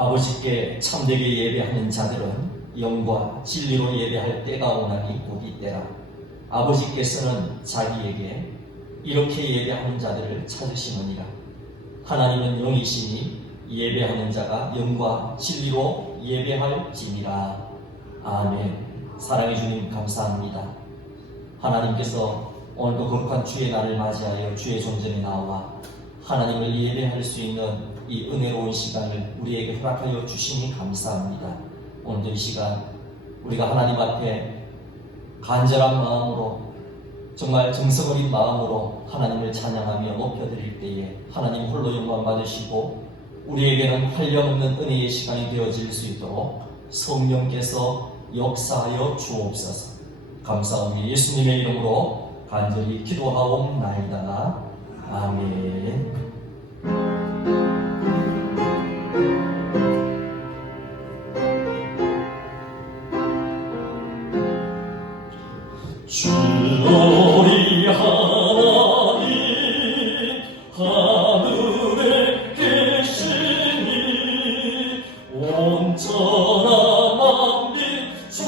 아버지께 참되게 예배하는 자들은 영과 진리로 예배할 때가 오나니 곧 이때라. 아버지께서는 자기에게 이렇게 예배하는 자들을 찾으시느니라. 하나님은 영이시니 예배하는 자가 영과 진리로 예배할지니라. 아멘. 사랑해 주님 감사합니다. 하나님께서 오늘도 거룩한 주의 날을 맞이하여 주의 존전에 나와 하나님을 예배할 수 있는 이 은혜로운 시간을 우리에게 허락하여 주시니 감사합니다. 오늘도 이 시간 우리가 하나님 앞에 간절한 마음으로, 정말 정성 어린 마음으로 하나님을 찬양하며 높여드릴 때에 하나님 홀로 영광 받으시고 우리에게는 한량없는 은혜의 시간이 되어질 수 있도록 성령께서 역사하여 주옵소서. 감사하오니 예수님의 이름으로 간절히 기도하옵나이다. 아멘. 주 우리 하나님 하늘에 계시니 온전한 만민 주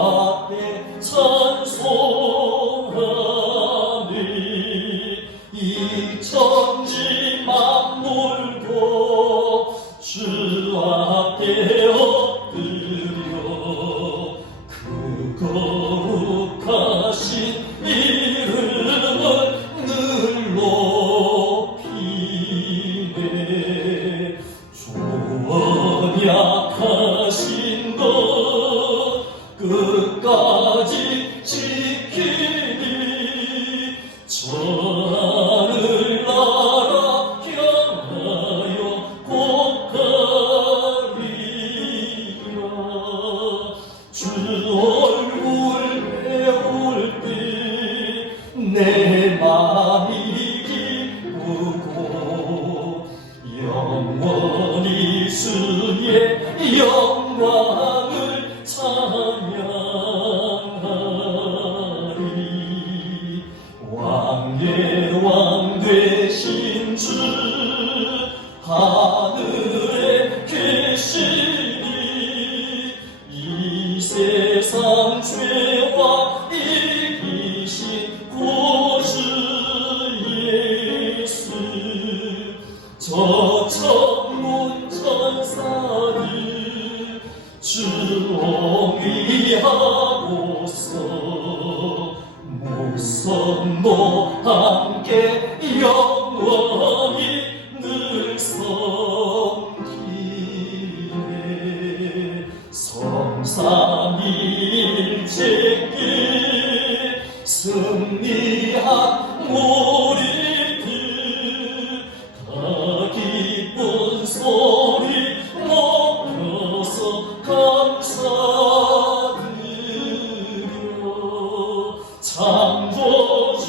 앞에 찬송하니 이 천지 만물도 주 앞에 엎드려 그 거룩하신 이름을 늘 높이네. 주 약하신 것 끝까지 지키니 저 하늘 나라 향하여 곧 가리라. 주 얼굴 배울 때 내 마음이 기쁘고 영원히 주의 영광을 찬양하리. 왕의 왕 되신 주 하늘에 계시니 이 세상 죄와 이기신 구주 예수 저 천문 천사들 주옹이하고서 무선도 함께 영원히 늘 섬기네. 성삼일체께 승리한 우리들 다 기쁜 소리 높여서 감사드려. 창조주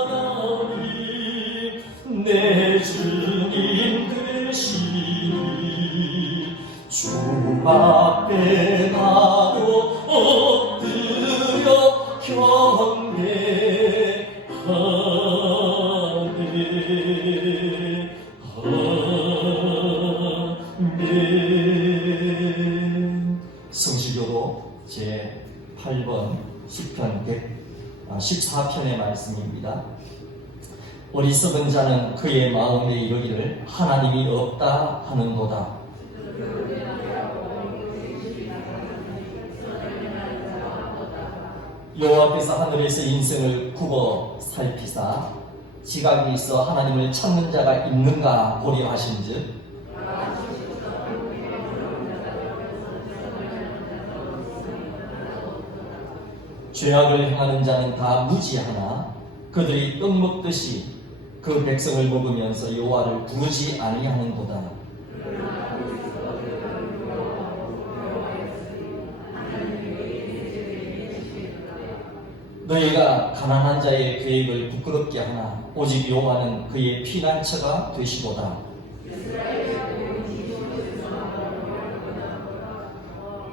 하나님 내 주님 되시니 주 앞에 나도 엎드려 경배하네. 아멘. 성시교도 제8번 시편 114편의 말씀입니다. 어리석은 자는 그의 마음에 이르기를 하나님이 없다 하는도다. 여호와께서 하늘에서 인생을 굽어 살피사 지각이 있어 하나님을 찾는 자가 있는가 보려 하신즉 죄악을 행하는 자는 다 무지하나 그들이 떡 먹듯이 그 백성을 먹으면서 여호와를 부르지 아니하는도다. 너희가 가난한 자의 계획을 부끄럽게 하나 오직 여호와는 그의 피난처가 되시도다.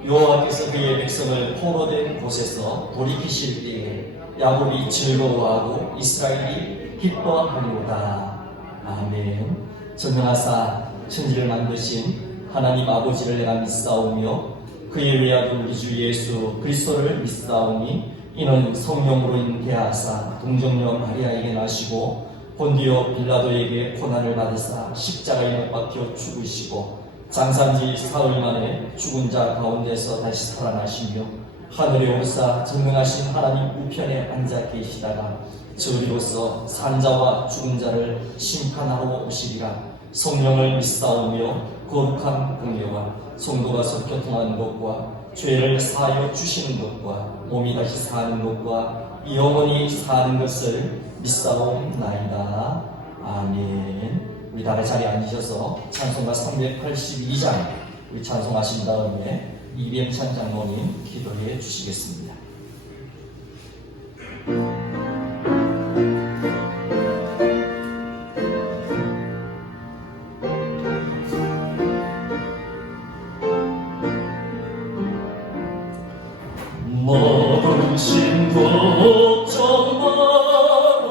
여호와께서 그의 백성을 포로된 곳에서 돌이키실 때에 야곱이 즐거워하고 이스라엘이 기뻐하리로다. 아멘. 전능하사 천지를 만드신 하나님 아버지를 내가 믿사오며 그의 외아들 우리 주 예수 그리스도를 믿사오니 이는 성령으로 인대하사 동정녀 마리아에게 나시고 본디오 빌라도에게 고난을 받으사 십자가에 못 박혀 죽으시고 장사한지 사흘 만에 죽은 자 가운데서 다시 살아나시며 하늘에 오르사 전능하신 하나님 우편에 앉아 계시다가 저리로서 산자와 죽은 자를 심판하러 오시리라. 성령을 믿사오며 거룩한 공예와 성도가 섞여 통하는 것과 죄를 사하여 주시는 것과 몸이 다시 사는 것과 영원히 사는 것을 믿사옵나이다. 아멘. 우리 다 같이 자리에 앉으셔서 찬송가 382장 우리 찬송하신 다음에 이병찬 장로님 기도해 주시겠습니다. 모든 신도 정말하라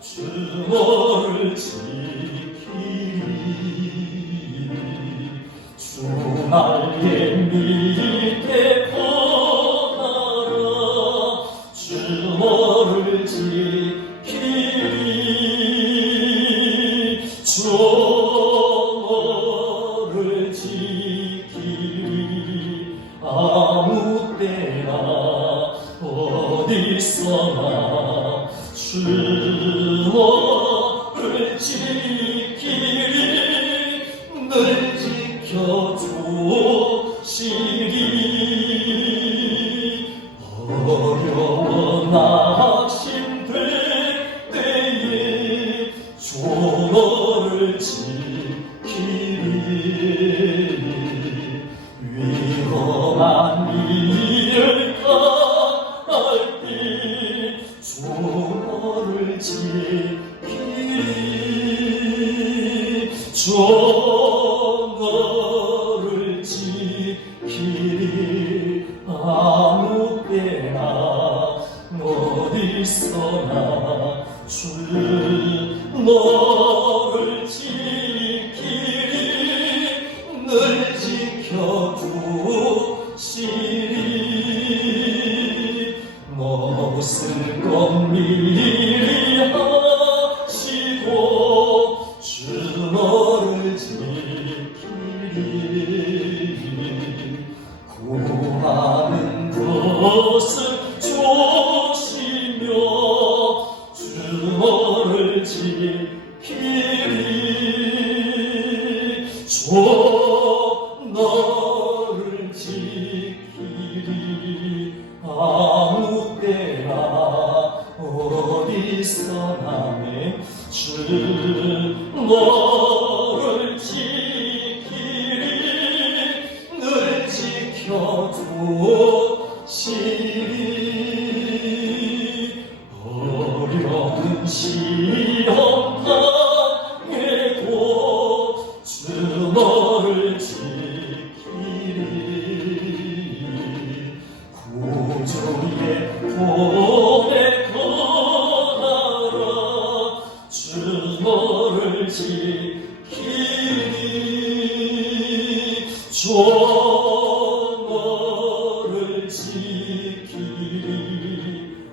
주를 지키리 주 날개 밑에 거하라 주를 지키리 주를 지키리 아무 때나 어디서나 주를 지키리 늘 지켜주시리 어려운 낙심될 때에 주를 지키리 위험한 일을 당할 때 주를 지키리 주를 지키리 아무 때나 어디서나 주를 지키리 늘 지켜주시리 무슨 것미리 하시고 주를 지키리 구하는 것을 주시며 주를 지키리 너를 지키리 아무 때나 어디서나 주 너를 지키리 늘 지켜주시리 어려운 시험 당해도 주 너를 지키리 구주의 품에 거하라 주 너를 지키리 주 너를 지키리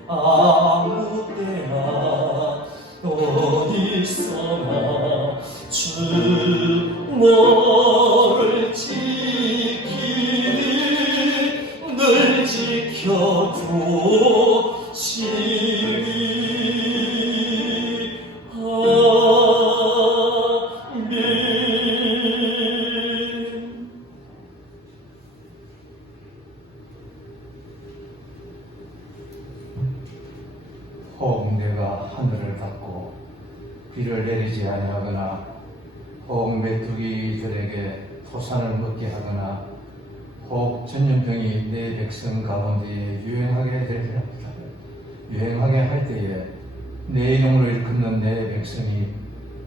아무 때나 어디서나 주 너를 지키리 늘 지켜주시리 아멘. 혹 내가 하늘을 닫고 비를 내리지 아니하거나 혹 메뚜기들에게 토산을 먹게 하거나 혹 전염병이 내 백성 가운데 유행하게 할 때에 내 이름으로 일컫는 내 백성이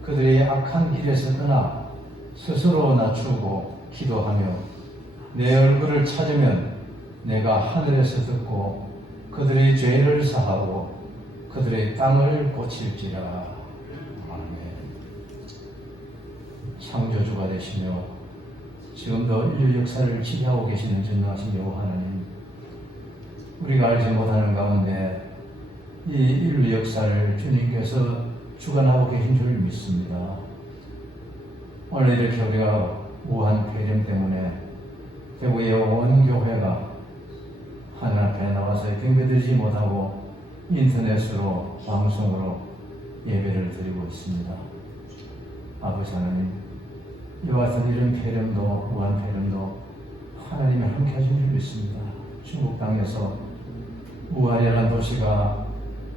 그들의 악한 길에서 떠나 스스로 낮추고 기도하며 내 얼굴을 찾으면 내가 하늘에서 듣고 그들의 죄를 사하고 그들의 땅을 고칠지라. 아멘. 창조주가 되시며 지금도 인류 역사를 지배하고 계시는 전능하신 여호와 하나님, 우리가 알지 못하는 가운데 이 인류 역사를 주님께서 주관하고 계신 줄 믿습니다. 오늘 이렇게 우리가 우한 폐렴 때문에 대구의 온 교회가 하늘 앞에 나와서 경배드리지 못하고 인터넷으로 방송으로 예배를 드리고 있습니다. 아버지 하나님, 이와 같은 이런 폐렴도 우한 폐렴도 하나님이 함께 하신 줄 믿습니다. 중국 땅에서 우한이라는 도시가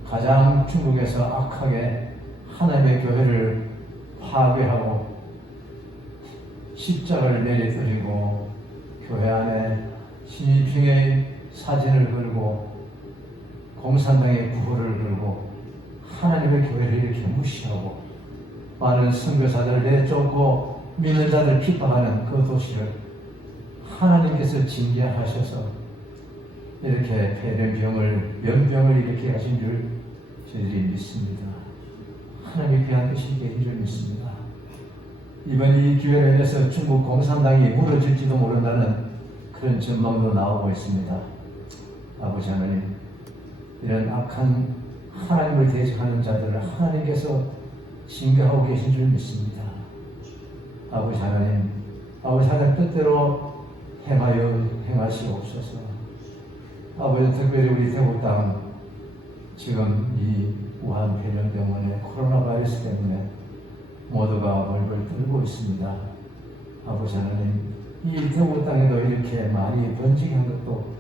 가장 중국에서 악하게 하나님의 교회를 파괴하고 십자가를 내려드리고 교회 안에 시진핑의 사진을 걸고 공산당의 구호를 걸고 하나님의 교회를 이렇게 무시하고 많은 선교사들을 내쫓고 믿는 자들 핍박하는 그 도시를 하나님께서 징계하셔서 이렇게 폐렴병을 연병을 일으키게 하신 줄 저희들이 믿습니다. 하나님의 귀한 뜻이 계신 줄 믿습니다. 이번 이 기회로 인해서 중국 공산당이 무너질지도 모른다는 그런 전망도 나오고 있습니다. 아버지 하나님, 이런 악한 하나님을 대적하는 자들을 하나님께서 징계하고 계신 줄 믿습니다. 아버지 하나님, 아버지 하나님 뜻대로 행하시옵소서. 아버지, 특별히 우리 대구 땅 지금 이 우한 폐렴 때문에 코로나 바이러스 때문에 모두가 벌벌 떨고 있습니다. 아버지 하나님, 이 대구 땅에도 이렇게 많이 번지게 한 것도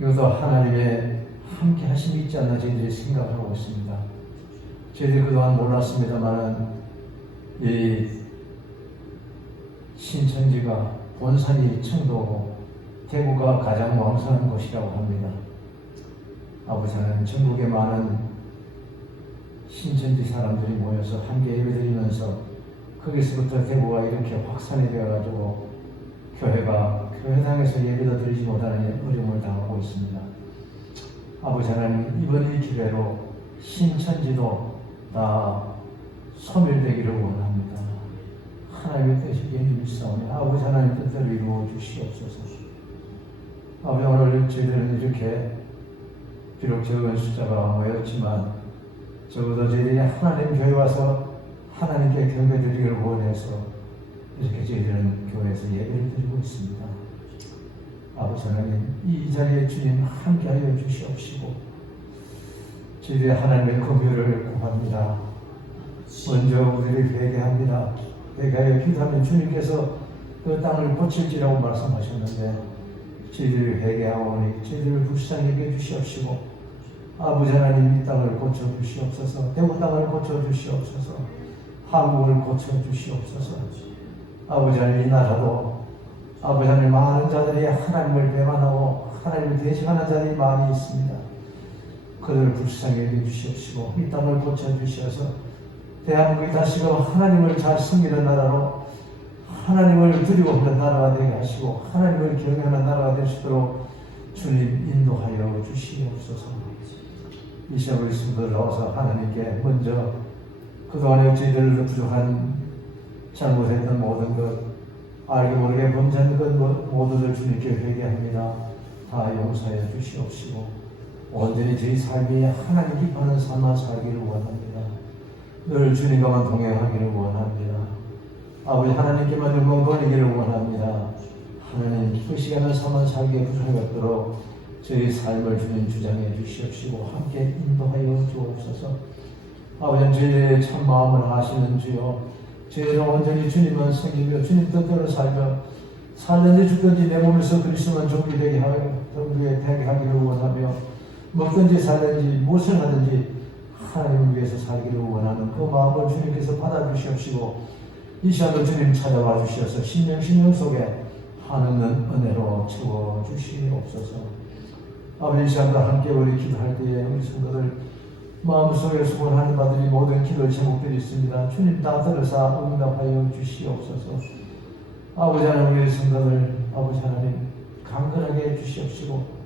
이것도 하나님의 함께 하심이 있지 않나 저희들이 생각하고 있습니다. 저희들이 그동안 몰랐습니다만 이 신천지가 본산이 청도고 대구가 가장 왕성한 곳이라고 합니다. 아버지 하나님, 전국에 많은 신천지 사람들이 모여서 함께 예배드리면서 거기서부터 대구가 이렇게 확산이 되어가지고 교회가 교회당에서 예배도 드리지 못하는 어려움을 당하고 있습니다. 아버지 하나님, 이번 이 기회로 신천지도 다 소멸되기를 원합니다. 하나님의 뜻이 믿사오니 아버지 하나님 뜻대로 이루어 주시옵소서. 아버지, 오늘 저희들은 이렇게 비록 적은 숫자가 모였지만 적어도 저희들이 하나님 교회 와서 하나님께 경배드리기를 원해서 이렇게 저희들은 교회에서 예배를 드리고 있습니다. 아버지 하나님, 이 자리에 주님 함께하여 주시옵시고 저희들이 하나님의 긍휼을 구합니다. 먼저 우리를 회개합니다. 회개하여 기도하면 주님께서 그 땅을 고칠지라고 말씀하셨는데 저희들을 회개하오니 저희들을 불쌍히 여겨 주시옵시고 아버지 하나님, 이 땅을 고쳐주시옵소서. 대구 땅을 고쳐주시옵소서. 한국을 고쳐주시옵소서. 아버지 하나님, 이 나라도 아버지 하나님, 많은 자들이 하나님을 배반하고 하나님을 대적하는 자들이 많이 있습니다. 그들을 불쌍히 여겨주시옵시고 이 땅을 고쳐주셔서 대한민국이 다시금 하나님을 잘 섬기는 나라로 하나님을 드리고 하는 나라가 되게 하시고 하나님을 경외하는 나라가 될 수 있도록 주님 인도하여 주시옵소서. 이 시간 우리 성도들 나와서 하나님께 먼저 그동안에 저희들 부족한 잘못했던 모든 것, 알게 모르게 범죄한 것 모두들 주님께 회개합니다. 다 용서해 주시옵시고 온전히 저희 삶이 하나님 기뻐하는 삶을 살기를 원합니다. 늘 주님과만 동행하기를 원합니다. 아버지 하나님께만 영광 돌리기를 원합니다. 하나님 기쁘시게 하는 삶을 살기에 부족한 것도록 저희 삶을 주님 주장해 주시옵시고 함께 인도하여 주옵소서. 아버지, 저희의 참 마음을 아시는 주여, 저희를 온전히 주님만 섬기며 주님 뜻대로 살며 살든지 죽든지 내 몸에서 그리스도만 존귀되게 하기를 원하며 먹든지 살든지 무엇을 하든지 하나님을 위해서 살기를 원하는 그 마음을 주님께서 받아주시옵시고 이 시간도 주님 찾아와 주셔서 신령 속에 한없는 은혜로 채워주시옵소서. 아버지, 이 시간도 함께 우리 기도할 때에 우리 성도들 마음속에 소원하는 바들이 모든 기도 제목들이 있습니다. 주님 다 들으사 응답하여 주시옵소서. 아버지 하나님, 우리 성도들 아버지 하나님 강건하게 해주시옵시고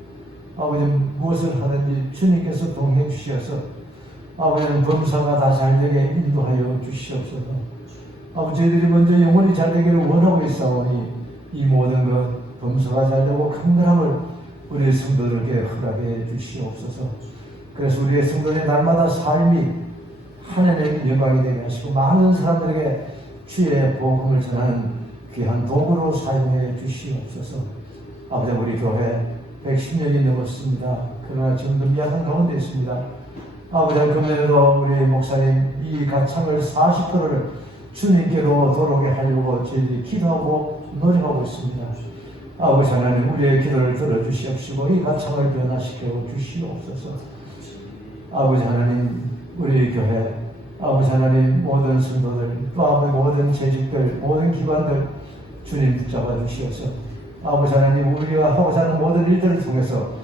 아버지 무엇을 하든지 주님께서 동행해 주시어서 아버지는 범사가 다 잘되게 인도하여 주시옵소서. 아버지 저희들이 먼저 영혼이 잘 되기를 원하고 있사오니 이 모든 것 범사가 잘 되고 강건함을 우리 성도들에게 허락해 주시옵소서. 그래서 우리의 성도들의 날마다 삶이 하나님의 영광이 되게 하시고 많은 사람들에게 주의 복음을 전하는 귀한 도구로 사용해 주시옵소서. 아버지 우리 교회 110년이 넘었습니다. 그러나 지금도 미약한 가운데 있습니다. 아버지 금년에도 우리 목사님 이 가창을 40%를 주님께로 돌아오게 하려고 저희들이 기도하고 노력하고 있습니다. 아버지 하나님 우리의 기도를 들어주시옵시고 이 가창을 변화시켜 주시옵소서. 아버지 하나님 우리 교회 아버지 하나님 모든 성도들 또 아버지 모든 재직들 모든 기관들 주님 붙잡아 주시옵소서. 아버지 하나님 우리가 하고자 하는 모든 일들을 통해서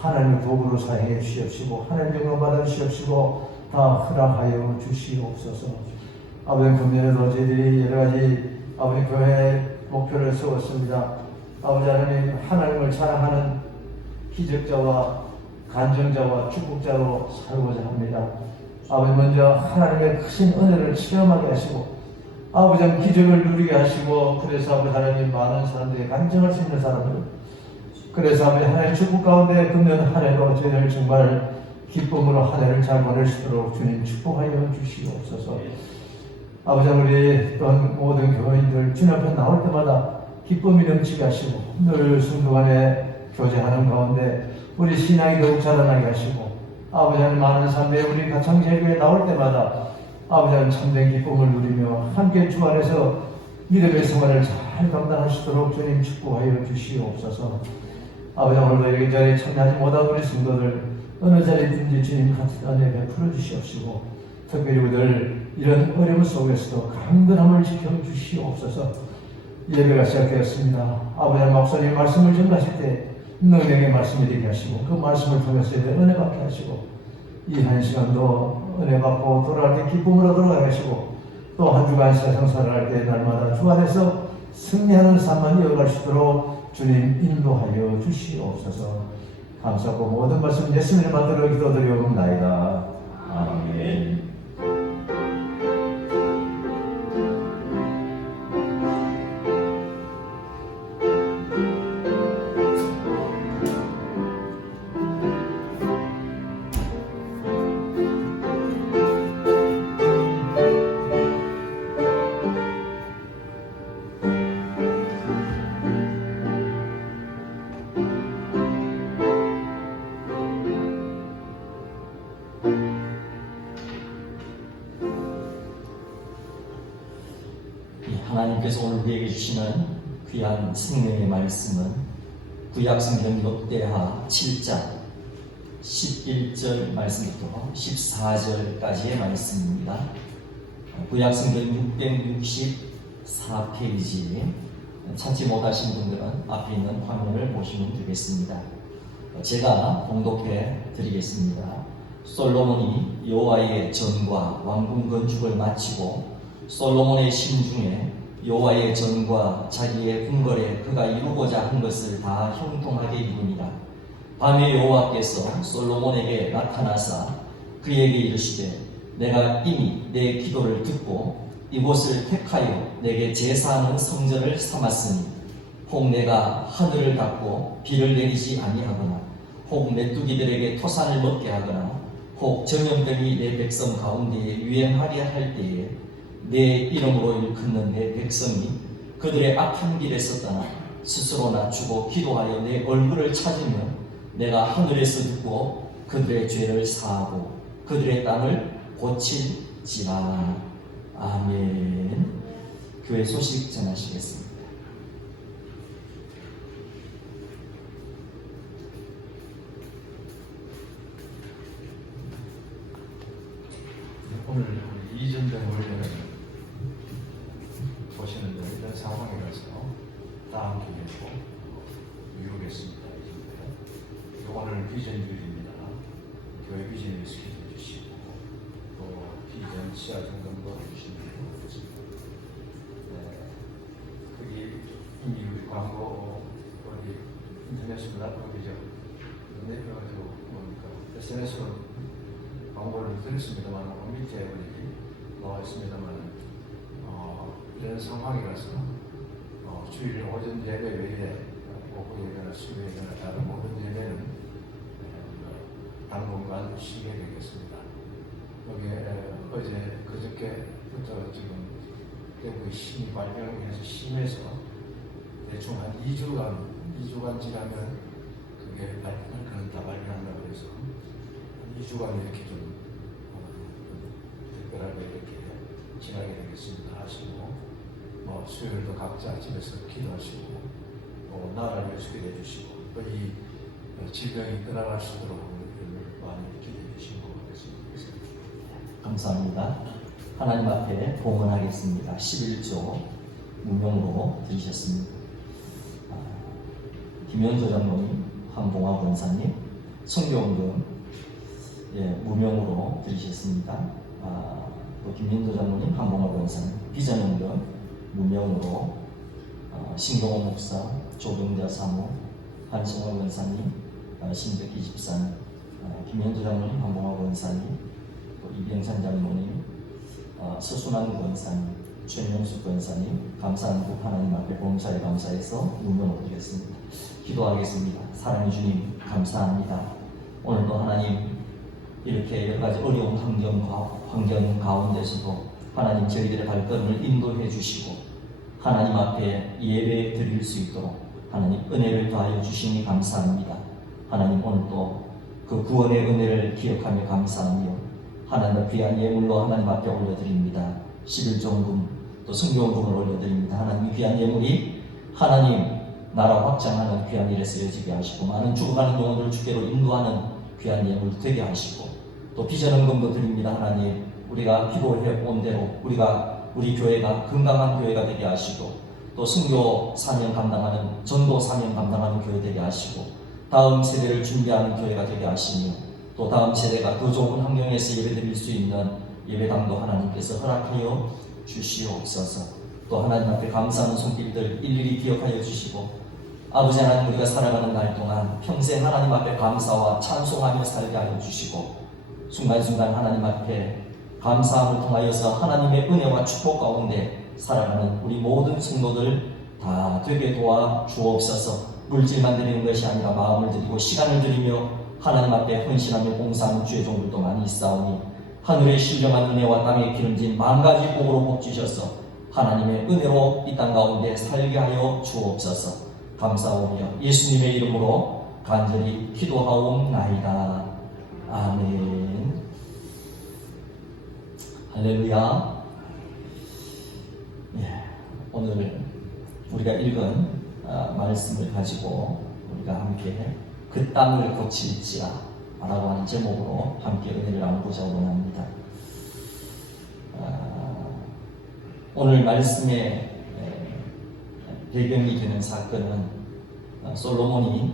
하나님의 도구로 사용해 주시옵시고 하나님 영광 받아 주시옵시고 다 허락하여 주시옵소서. 아버지 금년에도 저희들이 여러가지 아버지 교회 목표를 세웠습니다. 아버지 하나님 하나님을 사랑하는 기적자와 간증자와 축복자로 살고자 합니다. 아버지 먼저 하나님의 크신 은혜를 체험하게 하시고 아버지 기적을 누리게 하시고 그래서 아버지 하나님 많은 사람들이 간증할 수 있는 사람들 그래서 아버지 하나님 축복 가운데 금년 한 해로 저희들 정말 기쁨으로 한 해를 잘 보낼 수 있도록 주님 축복하여 주시옵소서. 아버지 우리 또한 모든 교인들 주님 앞에 나올 때마다 기쁨이 넘치게 하시고 늘 성도 간에 교제하는 가운데 우리 신앙이 더욱 자라나게 하시고 아버지 하나님 많은 사람들이 우리 가창제교에 나올 때마다 아버지 하나님 참된 기쁨을 누리며 함께 주 안에서 믿음의 생활을 잘 감당하시도록 주님 축복하여 주시옵소서. 아버지 오늘도 이리저리 참여하지 못한 우리 성도들 어느 자리든지 주님 같은 은혜 베풀어 주시옵시고 특별히 우리들 이런 어려움 속에서도 강건함을 지켜주시옵소서. 예배가 시작되었습니다. 아버지 하나님 목사님 말씀을 전하실 때 능력의 말씀이 되게 하시고 그 말씀을 통해서 은혜 받게 하시고 이 한 시간도 은혜 받고 돌아갈 때 기쁨으로 돌아가게 하시고 또 한 주간 세상 살아갈 때 날마다 주 안에서 승리하는 삶만 이어갈 수 있도록 주님 인도하여 주시옵소서. 감사하고 모든 말씀 예수님을 받들어 기도드리옵나이다. 아멘. 하나님께서 오늘 우리에게 주시는 귀한 생명의 말씀은 구약성경 역대하 7장 11절 말씀부터 14절까지의 말씀입니다. 구약성경 664페이지 찾지 못하신 분들은 앞에 있는 화면을 보시면 되겠습니다. 제가 봉독해 드리겠습니다. 솔로몬이 여호와의 전과 왕궁 건축을 마치고 솔로몬의 심중에 여호와의 전과 자기의 궁궐에 그가 이루고자 한 것을 다 형통하게 이루니라. 밤에 여호와께서 솔로몬에게 나타나사 그에게 이르시되 내가 이미 내 기도를 듣고 이곳을 택하여 내게 제사하는 성전을 삼았으니 혹 내가 하늘을 닫고 비를 내리지 아니하거나 혹 메뚜기들에게 토산을 먹게 하거나 혹 전염병이 내 백성 가운데에 유행하게 할 때에 내 이름으로 일컫는 내 백성이 그들의 악한 길에서 떠나 스스로 낮추고 기도하여 내 얼굴을 찾으면 내가 하늘에서 듣고 그들의 죄를 사하고 그들의 땅을 고칠지라. 아멘. 교회 소식 전하시겠습니다. 오늘 이전된 원래는 보시는 대로 이런 상황이라서 다 함께 내고 이루겠습니다. 오늘 비전주일입니다. 교회 비전을 스케줄 주시고 또 비전 시야 점검도 해주시는 것 같습니다. 거기 이미 우리 광고 어디 인터넷으로 나쁘죠. 내려가지고 보니까 SNS로 광고를 드렸습니다만 밑에 우리 나와 있습니다만 이런 상황이라서 주일 오전 예배 외에 오후 예배나 수요 예배나 다른 모든 예배는 당분간 쉬게 되겠습니다. 여기 어제 그저께부터 지금 대구의 심이 발병해서 심해서 대충 한 2주간 지나면 그게 그는 다 발병한다고 해서 2주간 이렇게 좀 특별하게 이렇게 지나게 되겠습니다 하시고 수요일도 각자 집에서 기도하시고 나라를 예수께 내주시고 또 이 질병이 떠나갈 수 있도록 많이 기도해 주시고 하겠습니다. 감사합니다. 하나님 앞에 봉헌하겠습니다. 11조 문명으로 드리셨습니다. 김현조 장로님, 한봉화 권사님, 성경금 무명으로 드리셨습니다. 또 김현조 장로님, 한봉화 권사님, 비전연금 무명으로 신동호 목사, 조경자 사모, 한성호 권사님, 신덕기 집사님, 김현조 장로님, 한봉화 권사님, 또 이병찬 장로님, 서순환 권사님, 최명숙 권사님, 감사한 국 하나님 앞에 봉사에 감사해서 무명을 드리겠습니다. 기도하겠습니다. 사랑의 주님 감사합니다. 오늘도 하나님 이렇게 여러 가지 어려운 환경 가운데서도 하나님 저희들의 발걸음을 인도해 주시고 하나님 앞에 예배 드릴 수 있도록 하나님 은혜를 더하여 주시니 감사합니다. 하나님 오늘도 그 구원의 은혜를 기억하며 감사하며 하나님의 귀한 예물로 하나님 앞에 올려드립니다. 11종금 또 성경금을 올려드립니다. 하나님 귀한 예물이 하나님 나라 확장하는 귀한 일에 쓰여지게 하시고 많은 죽어가는 영혼들을 주께로 인도하는 귀한 예물 되게 하시고 또 비전헌금도 드립니다. 하나님 우리가 기도해 온 대로 우리 교회가 건강한 교회가 되게 하시고 또 선교 사명 감당하는 전도 사명 감당하는 교회 되게 하시고 다음 세대를 준비하는 교회가 되게 하시며 또 다음 세대가 더 좋은 환경에서 예배드릴 수 있는 예배당도 하나님께서 허락하여 주시옵소서. 또 하나님 앞에 감사하는 손길들 일일이 기억하여 주시고 아버지 하나님 우리가 살아가는 날 동안 평생 하나님 앞에 감사와 찬송하며 살게 하여 주시고 순간순간 하나님 앞에 감사함을 통하여서 하나님의 은혜와 축복 가운데 살아가는 우리 모든 성도들 다 되게 도와 주옵소서. 물질만 드리는 것이 아니라 마음을 드리고 시간을 드리며 하나님 앞에 헌신하며 봉사하는 주의 종들도 많이 있사오니 하늘의 신령한 은혜와 땅의 기름진 만가지 복으로 복 주셔서 하나님의 은혜로 이 땅 가운데 살게 하여 주옵소서. 감사하며 예수님의 이름으로 간절히 기도하옵나이다. 아멘. 할렐루야. 오늘 우리가 읽은 말씀을 가지고 우리가 함께 그 땅을 고칠지라 라고 하는 제목으로 함께 은혜를 나누고자 원합니다. 오늘 말씀의 배경이 되는 사건은 솔로몬이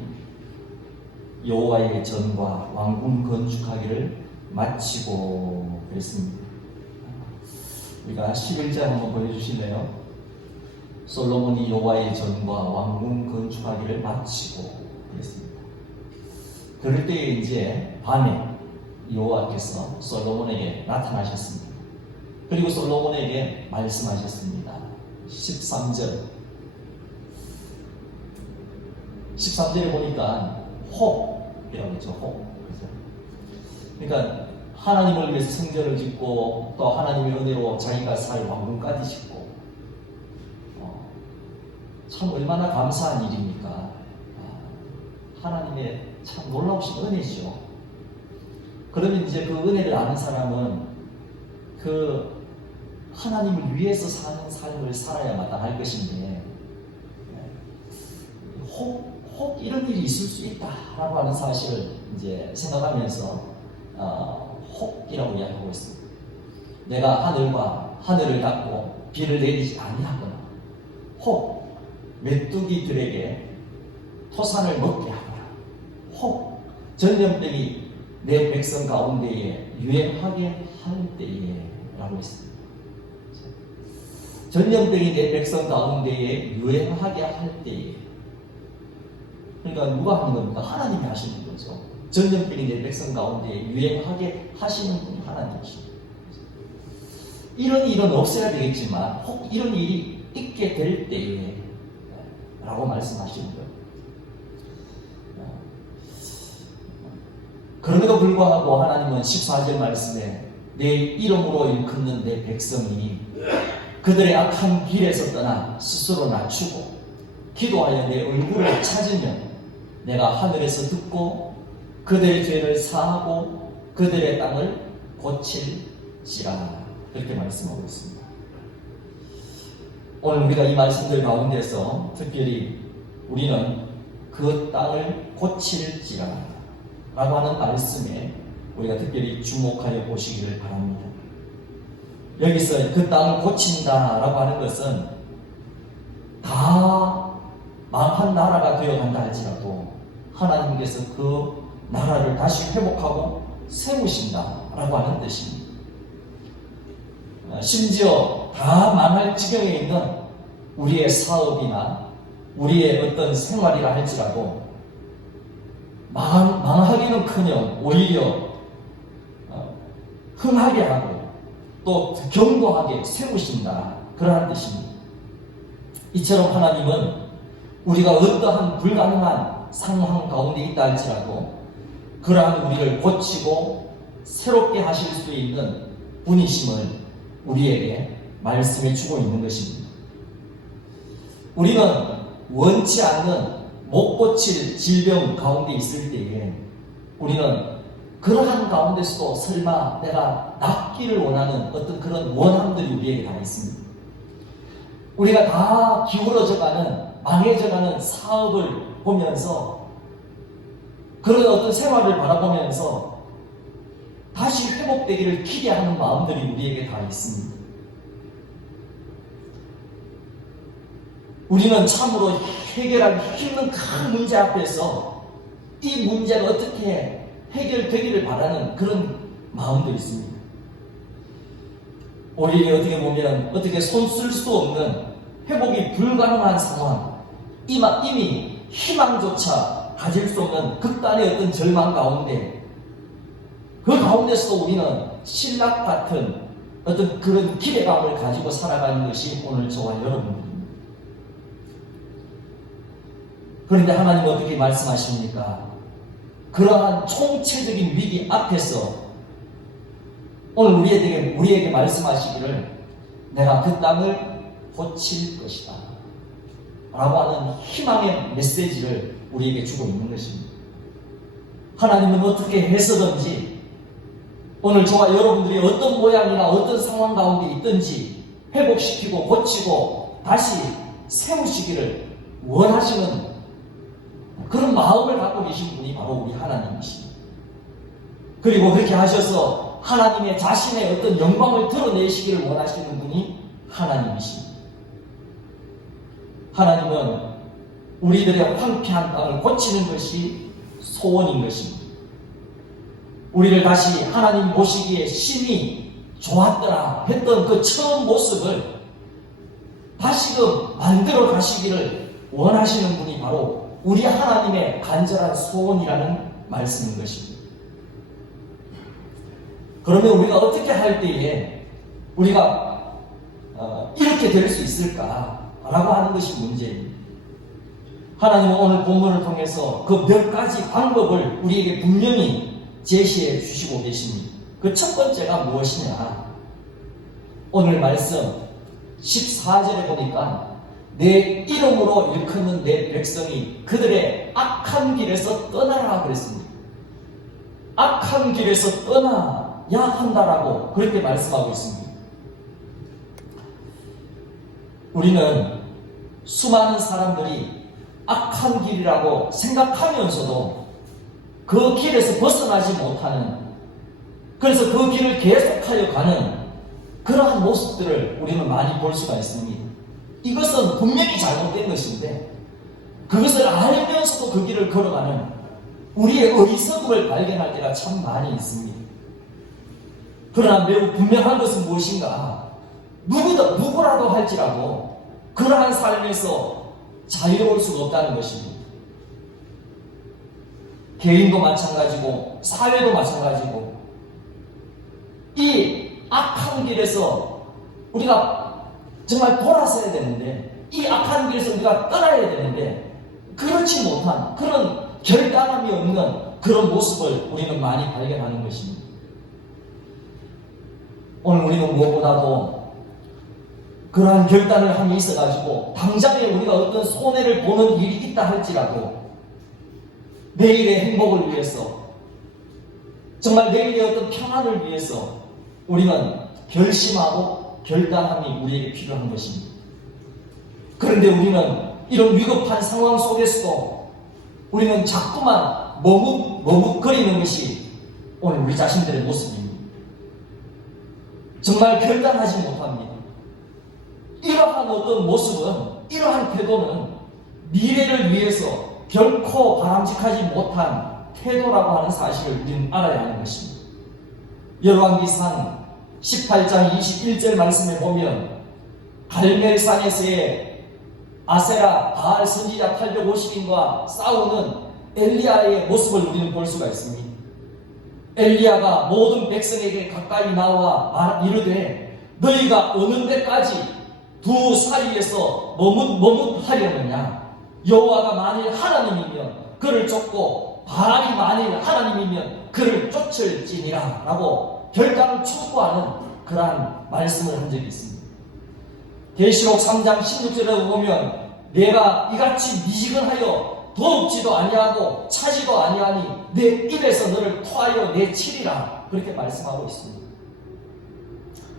여호와의 전과 왕궁 건축하기를 마치고 그랬습니다. 우리가 11절 한번 보여주실래요? 솔로몬이 여호와의 전과 왕궁 건축하기를 마치고 그랬습니다. 그럴 때에 이제 밤에 여호와께서 솔로몬에게 나타나셨습니다. 그리고 솔로몬에게 말씀하셨습니다. 13절에 보니까 혹이라고 했죠. 혹. 그러니까 하나님을 위해서 성전을 짓고 또 하나님의 은혜로 자기가 살 왕궁까지 짓고 참 얼마나 감사한 일입니까? 하나님의 참 놀라우신 은혜죠. 그러면 이제 그 은혜를 아는 사람은 그 하나님을 위해서 사는 삶을 살아야 마땅할 것인데 혹 이런 일이 있을 수 있다라고 하는 사실을 이제 생각하면서 혹이라고 이야기하고 있습니다. 내가 하늘을 닫고 비를 내리지 아니하거나 혹 메뚜기들에게 토산을 먹게 하거나 혹 전염병이 내 백성 가운데에 유행하게 할 때에 라고 했습니다. 전염병이 내 백성 가운데에 유행하게 할 때에, 그러니까 누가 하는 겁니까? 하나님이 하시는 거죠. 전염병이 내 백성 가운데에 유행하게 하시는 분이 하나님이십니다. 이런 일은 없어야 되겠지만 혹 이런 일이 있게 될 때에 라고 말씀하시는 거예요. 그럼에도 불구하고 하나님은 14절 말씀에 내 이름으로 일컫는 내 백성이 그들의 악한 길에서 떠나 스스로 낮추고 기도하여 내 얼굴을 찾으면 내가 하늘에서 듣고 그들의 죄를 사하고 그들의 땅을 고칠지라. 그렇게 말씀하고 있습니다. 오늘 우리가 이 말씀들 가운데서 특별히 우리는 그 땅을 고칠지라 라고 하는 말씀에 우리가 특별히 주목하여 보시기를 바랍니다. 여기서 그 땅을 고친다 라고 하는 것은 다 망한 나라가 되어간다 할지라도 하나님께서 그 나라를 다시 회복하고 세우신다 라고 하는 뜻입니다. 심지어 다 망할 지경에 있는 우리의 사업이나 우리의 어떤 생활이라 할지라도 망하기는커녕 오히려 흥하게 하고 또 견고하게 세우신다 그러한 뜻입니다. 이처럼 하나님은 우리가 어떠한 불가능한 상황 가운데 있다 할지라도 그러한 우리를 고치고 새롭게 하실 수 있는 분이심을 우리에게 말씀해 주고 있는 것입니다. 우리는 원치 않는 못 고칠 질병 가운데 있을 때에 우리는 그러한 가운데서도 설마 내가 낫기를 원하는 어떤 그런 원함들이 우리에게 다 있습니다. 우리가 다 기울어져가는 망해져가는 사업을 보면서 그런 어떤 생활을 바라보면서 다시 회복되기를 기대하는 마음들이 우리에게 다 있습니다. 우리는 참으로 해결하기 힘든 큰 문제 앞에서 이 문제가 어떻게 해결되기를 바라는 그런 마음도 있습니다. 오히려 어떻게 보면 어떻게 손 쓸 수 없는 회복이 불가능한 상황, 이미 희망조차 가질 수 없는 극단의 어떤 절망 가운데 그 가운데서도 우리는 신락 같은 어떤 그런 기대감을 가지고 살아가는 것이 오늘 저와 여러분들입니다. 그런데 하나님은 어떻게 말씀하십니까? 그러한 총체적인 위기 앞에서 오늘 우리에게 말씀하시기를 내가 그 땅을 고칠 것이다 라고 하는 희망의 메시지를 우리에게 주고 있는 것입니다. 하나님은 어떻게 해서든지 오늘 저와 여러분들이 어떤 모양이나 어떤 상황 가운데 있든지 회복시키고 고치고 다시 세우시기를 원하시는 그런 마음을 갖고 계신 분이 바로 우리 하나님이십니다. 그리고 그렇게 하셔서 하나님의 자신의 어떤 영광을 드러내시기를 원하시는 분이 하나님이십니다. 하나님은 우리들의 황폐한 땅을 고치는 것이 소원인 것입니다. 우리를 다시 하나님 보시기에 심히 좋았더라 했던 그 처음 모습을 다시금 만들어 가시기를 원하시는 분이 바로 우리 하나님의 간절한 소원이라는 말씀인 것입니다. 그러면 우리가 어떻게 할 때에 우리가 이렇게 될 수 있을까라고 하는 것이 문제입니다. 하나님은 오늘 본문을 통해서 그 몇 가지 방법을 우리에게 분명히 제시해 주시고 계십니다. 그 첫 번째가 무엇이냐? 오늘 말씀 14절에 보니까 내 이름으로 일컫는 내 백성이 그들의 악한 길에서 떠나라 그랬습니다. 악한 길에서 떠나야 한다라고 그렇게 말씀하고 있습니다. 우리는 수많은 사람들이 악한 길이라고 생각하면서도 그 길에서 벗어나지 못하는, 그래서 그 길을 계속하여 가는 그러한 모습들을 우리는 많이 볼 수가 있습니다. 이것은 분명히 잘못된 것인데 그것을 알면서도 그 길을 걸어가는 우리의 어리석음을 발견할 때가 참 많이 있습니다. 그러나 매우 분명한 것은 무엇인가? 누구라도 할지라도 그러한 삶에서 자유로울 수가 없다는 것입니다. 개인도 마찬가지고 사회도 마찬가지고 이 악한 길에서 우리가 정말 돌아서야 되는데, 이 악한 길에서 우리가 떠나야 되는데, 그렇지 못한 그런 결단함이 없는 그런 모습을 우리는 많이 발견하는 것입니다. 오늘 우리는 무엇보다도 그러한 결단을 함에 있어가지고 당장에 우리가 어떤 손해를 보는 일이 있다 할지라도 내일의 행복을 위해서, 정말 내일의 어떤 평안을 위해서 우리는 결심하고 결단함이 우리에게 필요한 것입니다. 그런데 우리는 이런 위급한 상황 속에서도 우리는 자꾸만 머뭇거리는 것이 오늘 우리 자신들의 모습입니다. 정말 결단하지 못합니다. 이러한 어떤 모습은, 이러한 태도는 미래를 위해서 결코 바람직하지 못한 태도라고 하는 사실을 우리는 알아야 하는 것입니다. 열왕기상 18장 21절 말씀에 보면 갈멜산에서의 아세라 바알 선지자 850인과 싸우는 엘리야의 모습을 우리는 볼 수가 있습니다. 엘리야가 모든 백성에게 가까이 나와 이르되 너희가 어느 데까지 두 사이에서 머뭇하려느냐. 여호와가 만일 하나님이면 그를 쫓고 바알이 만일 하나님이면 그를 쫓을지니라 라고 결단을 촉구하는 그러한 말씀을 한 적이 있습니다. 계시록 3장 16절에 보면 내가 이같이 미지근하여 더럽지도 아니하고 차지도 아니하니 내 입에서 너를 토하여 내치리라, 그렇게 말씀하고 있습니다.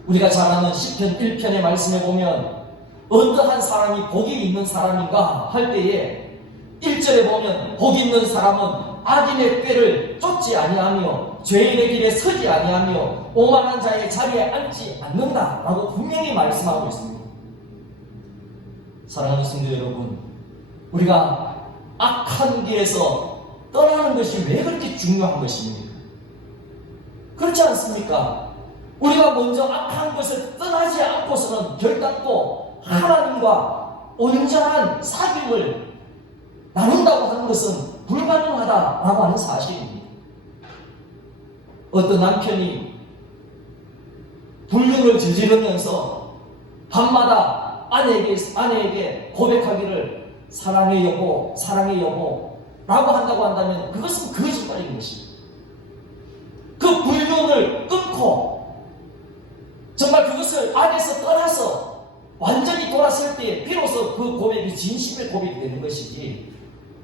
우리가 잘 아는 시편 1편의 말씀에 보면 어떠한 사람이 복이 있는 사람인가 할 때에 1절에 보면 복 있는 사람은 악인의 꾀를 쫓지 아니하며 죄인의 길에 서지 아니하며 오만한 자의 자리에 앉지 않는다 라고 분명히 말씀하고 있습니다. 사랑하는 성도 여러분, 우리가 악한 길에서 떠나는 것이 왜 그렇게 중요한 것입니까? 그렇지 않습니까? 우리가 먼저 악한 것을 떠나지 않고서는 결단코 하나님과 온전한 사귐을 나눈다고 하는 것은 불가능하다라고 하는 사실입니다. 어떤 남편이 불륜을 저지르면서 밤마다 아내에게 고백하기를 사랑해 여보, 사랑해 여보 라고 한다고 한다면 그것은 거짓말인 것입니다. 그 불륜을 끊고 정말 그것을 악에서 떠나서 완전히 돌아설 때 비로소 그 고백이 진심의 고백이 되는 것이지,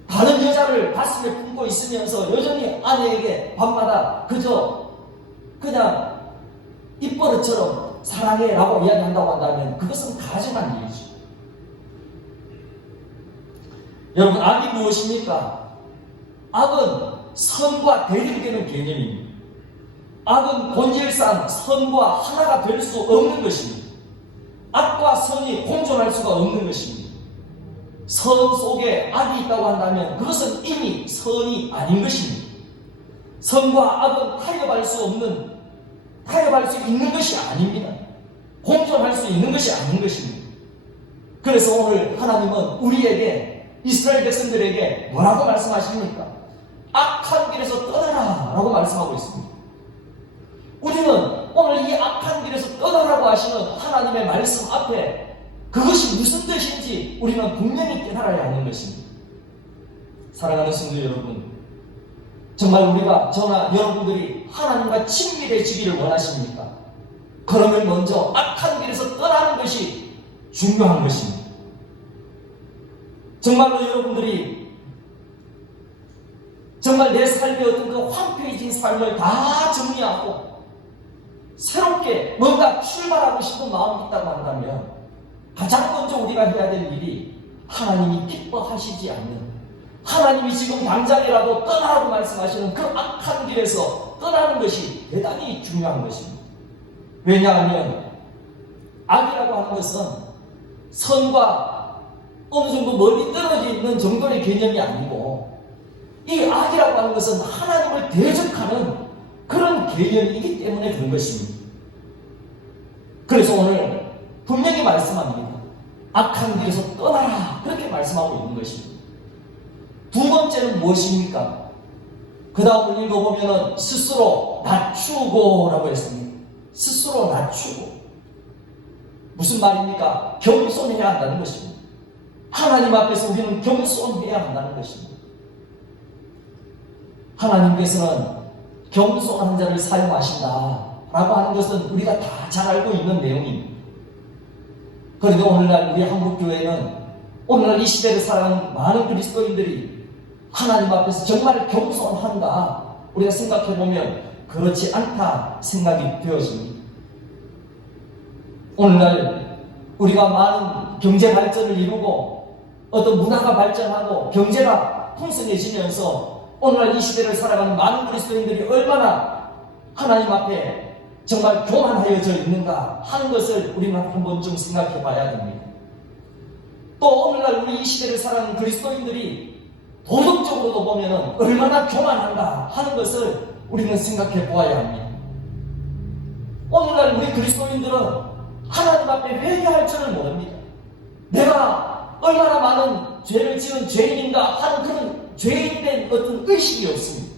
다른 여자를 가슴에 품고 있으면서 여전히 아내에게 밤마다 그냥 입버릇처럼 사랑해 라고 이야기한다고 한다면 그것은 가증한 일이죠. 여러분, 악이 무엇입니까? 악은 선과 대립이 되는 개념입니다. 악은 본질상 선과 하나가 될 수 없는 것입니다. 악과 선이 공존할 수가 없는 것입니다. 선 속에 악이 있다고 한다면 그것은 이미 선이 아닌 것입니다. 선과 악은 타협할 수 있는 것이 아닙니다. 공존할 수 있는 것이 아닌 것입니다. 그래서 오늘 하나님은 우리에게, 이스라엘 백성들에게 뭐라고 말씀하십니까? 악한 길에서 떠나라 라고 말씀하고 있습니다. 우리는 오늘 이 악한 길에서 떠나라고 하시는 하나님의 말씀 앞에 그것이 무슨 뜻인지 우리는 분명히 깨달아야 하는 것입니다. 사랑하는 성도 여러분, 정말 우리가, 저나 여러분들이 하나님과 친밀해지기를 원하십니까? 그러면 먼저 악한 길에서 떠나는 것이 중요한 것입니다. 정말로 여러분들이 정말 내 삶의 어떤 그 황폐해진 삶을 다 정리하고 새롭게 뭔가 출발하고 싶은 마음이 있다고 한다면 가장 먼저 우리가 해야 될 일이 하나님이 기뻐하시지 않는, 하나님이 지금 당장이라도 떠나라고 말씀하시는 그 악한 길에서 떠나는 것이 대단히 중요한 것입니다. 왜냐하면 악이라고 하는 것은 선과 어느 정도 멀리 떨어져 있는 정도의 개념이 아니고, 이 악이라고 하는 것은 하나님을 대적하는 그런 개념이기 때문에 그런 것입니다. 그래서 오늘 분명히 말씀합니다. 악한 길에서 떠나라, 그렇게 말씀하고 있는 것입니다. 두 번째는 무엇입니까? 그 다음을 읽어보면 스스로 낮추고 라고 했습니다. 스스로 낮추고. 무슨 말입니까? 겸손해야 한다는 것입니다. 하나님 앞에서 우리는 겸손해야 한다는 것입니다. 하나님께서는 겸손한 자를 사용하신다라고 하는 것은 우리가 다 잘 알고 있는 내용입니다. 그런데 오늘날 우리 한국교회는 오늘날 이 시대를 살아가는 많은 그리스도인들이 하나님 앞에서 정말 겸손한가 우리가 생각해보면 그렇지 않다 생각이 되어집니다. 오늘날 우리가 많은 경제 발전을 이루고 어떤 문화가 발전하고 경제가 풍성해지면서 오늘날 이 시대를 살아가는 많은 그리스도인들이 얼마나 하나님 앞에 정말 교만하여져 있는가 하는 것을 우리는 한 번쯤 생각해 봐야 됩니다. 또 오늘날 우리 이 시대를 살아가는 그리스도인들이 도덕적으로도 보면 얼마나 교만한가 하는 것을 우리는 생각해 보아야 합니다. 오늘날 우리 그리스도인들은 하나님 앞에 회개할 줄을 모릅니다. 내가 얼마나 많은 죄를 지은 죄인인가 하는 그런 죄인에 대한 어떤 의식이 없습니다.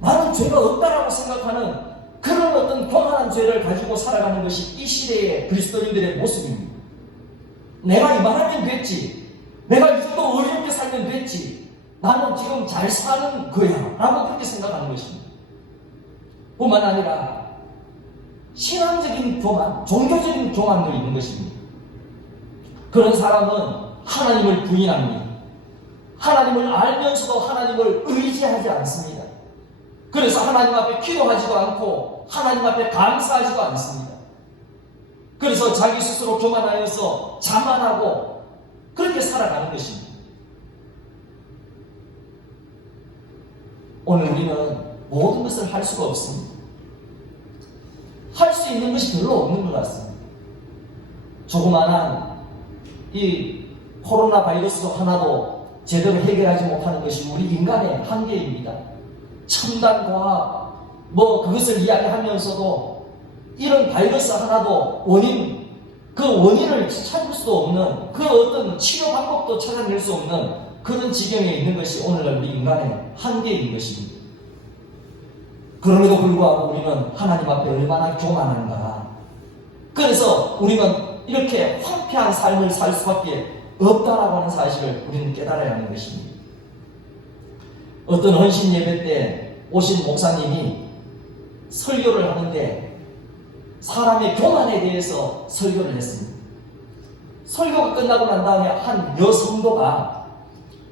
나는 죄가 없다라고 생각하는 그런 어떤 교만한 죄를 가지고 살아가는 것이 이 시대의 그리스도인들의 모습입니다. 내가 이만하면 됐지. 내가 이 정도 어렵게 살면 됐지. 나는 지금 잘 사는 거야. 라고 그렇게 생각하는 것입니다. 뿐만 아니라 신앙적인 교만, 종교적인 교만도 있는 것입니다. 그런 사람은 하나님을 부인합니다. 하나님을 알면서도 하나님을 의지하지 않습니다. 그래서 하나님 앞에 기도하지도 않고 하나님 앞에 감사하지도 않습니다. 그래서 자기 스스로 교만하여서 자만하고 그렇게 살아가는 것입니다. 오늘 우리는 모든 것을 할 수가 없습니다. 할 수 있는 것이 별로 없는 것 같습니다. 조그마한 이 코로나 바이러스도 하나도 제대로 해결하지 못하는 것이 우리 인간의 한계입니다. 첨단 과학, 그것을 이야기하면서도 이런 바이러스 하나도 그 원인을 찾을 수 없는 그 어떤 치료 방법도 찾아낼 수 없는 그런 지경에 있는 것이 오늘날 우리 인간의 한계인 것입니다. 그럼에도 불구하고 우리는 하나님 앞에 얼마나 교만한가. 그래서 우리는 이렇게 황폐한 삶을 살 수밖에 없다라고 하는 사실을 우리는 깨달아야 하는 것입니다. 어떤 헌신 예배 때 오신 목사님이 설교를 하는데 사람의 교만에 대해서 설교를 했습니다. 설교가 끝나고 난 다음에 한 여성도가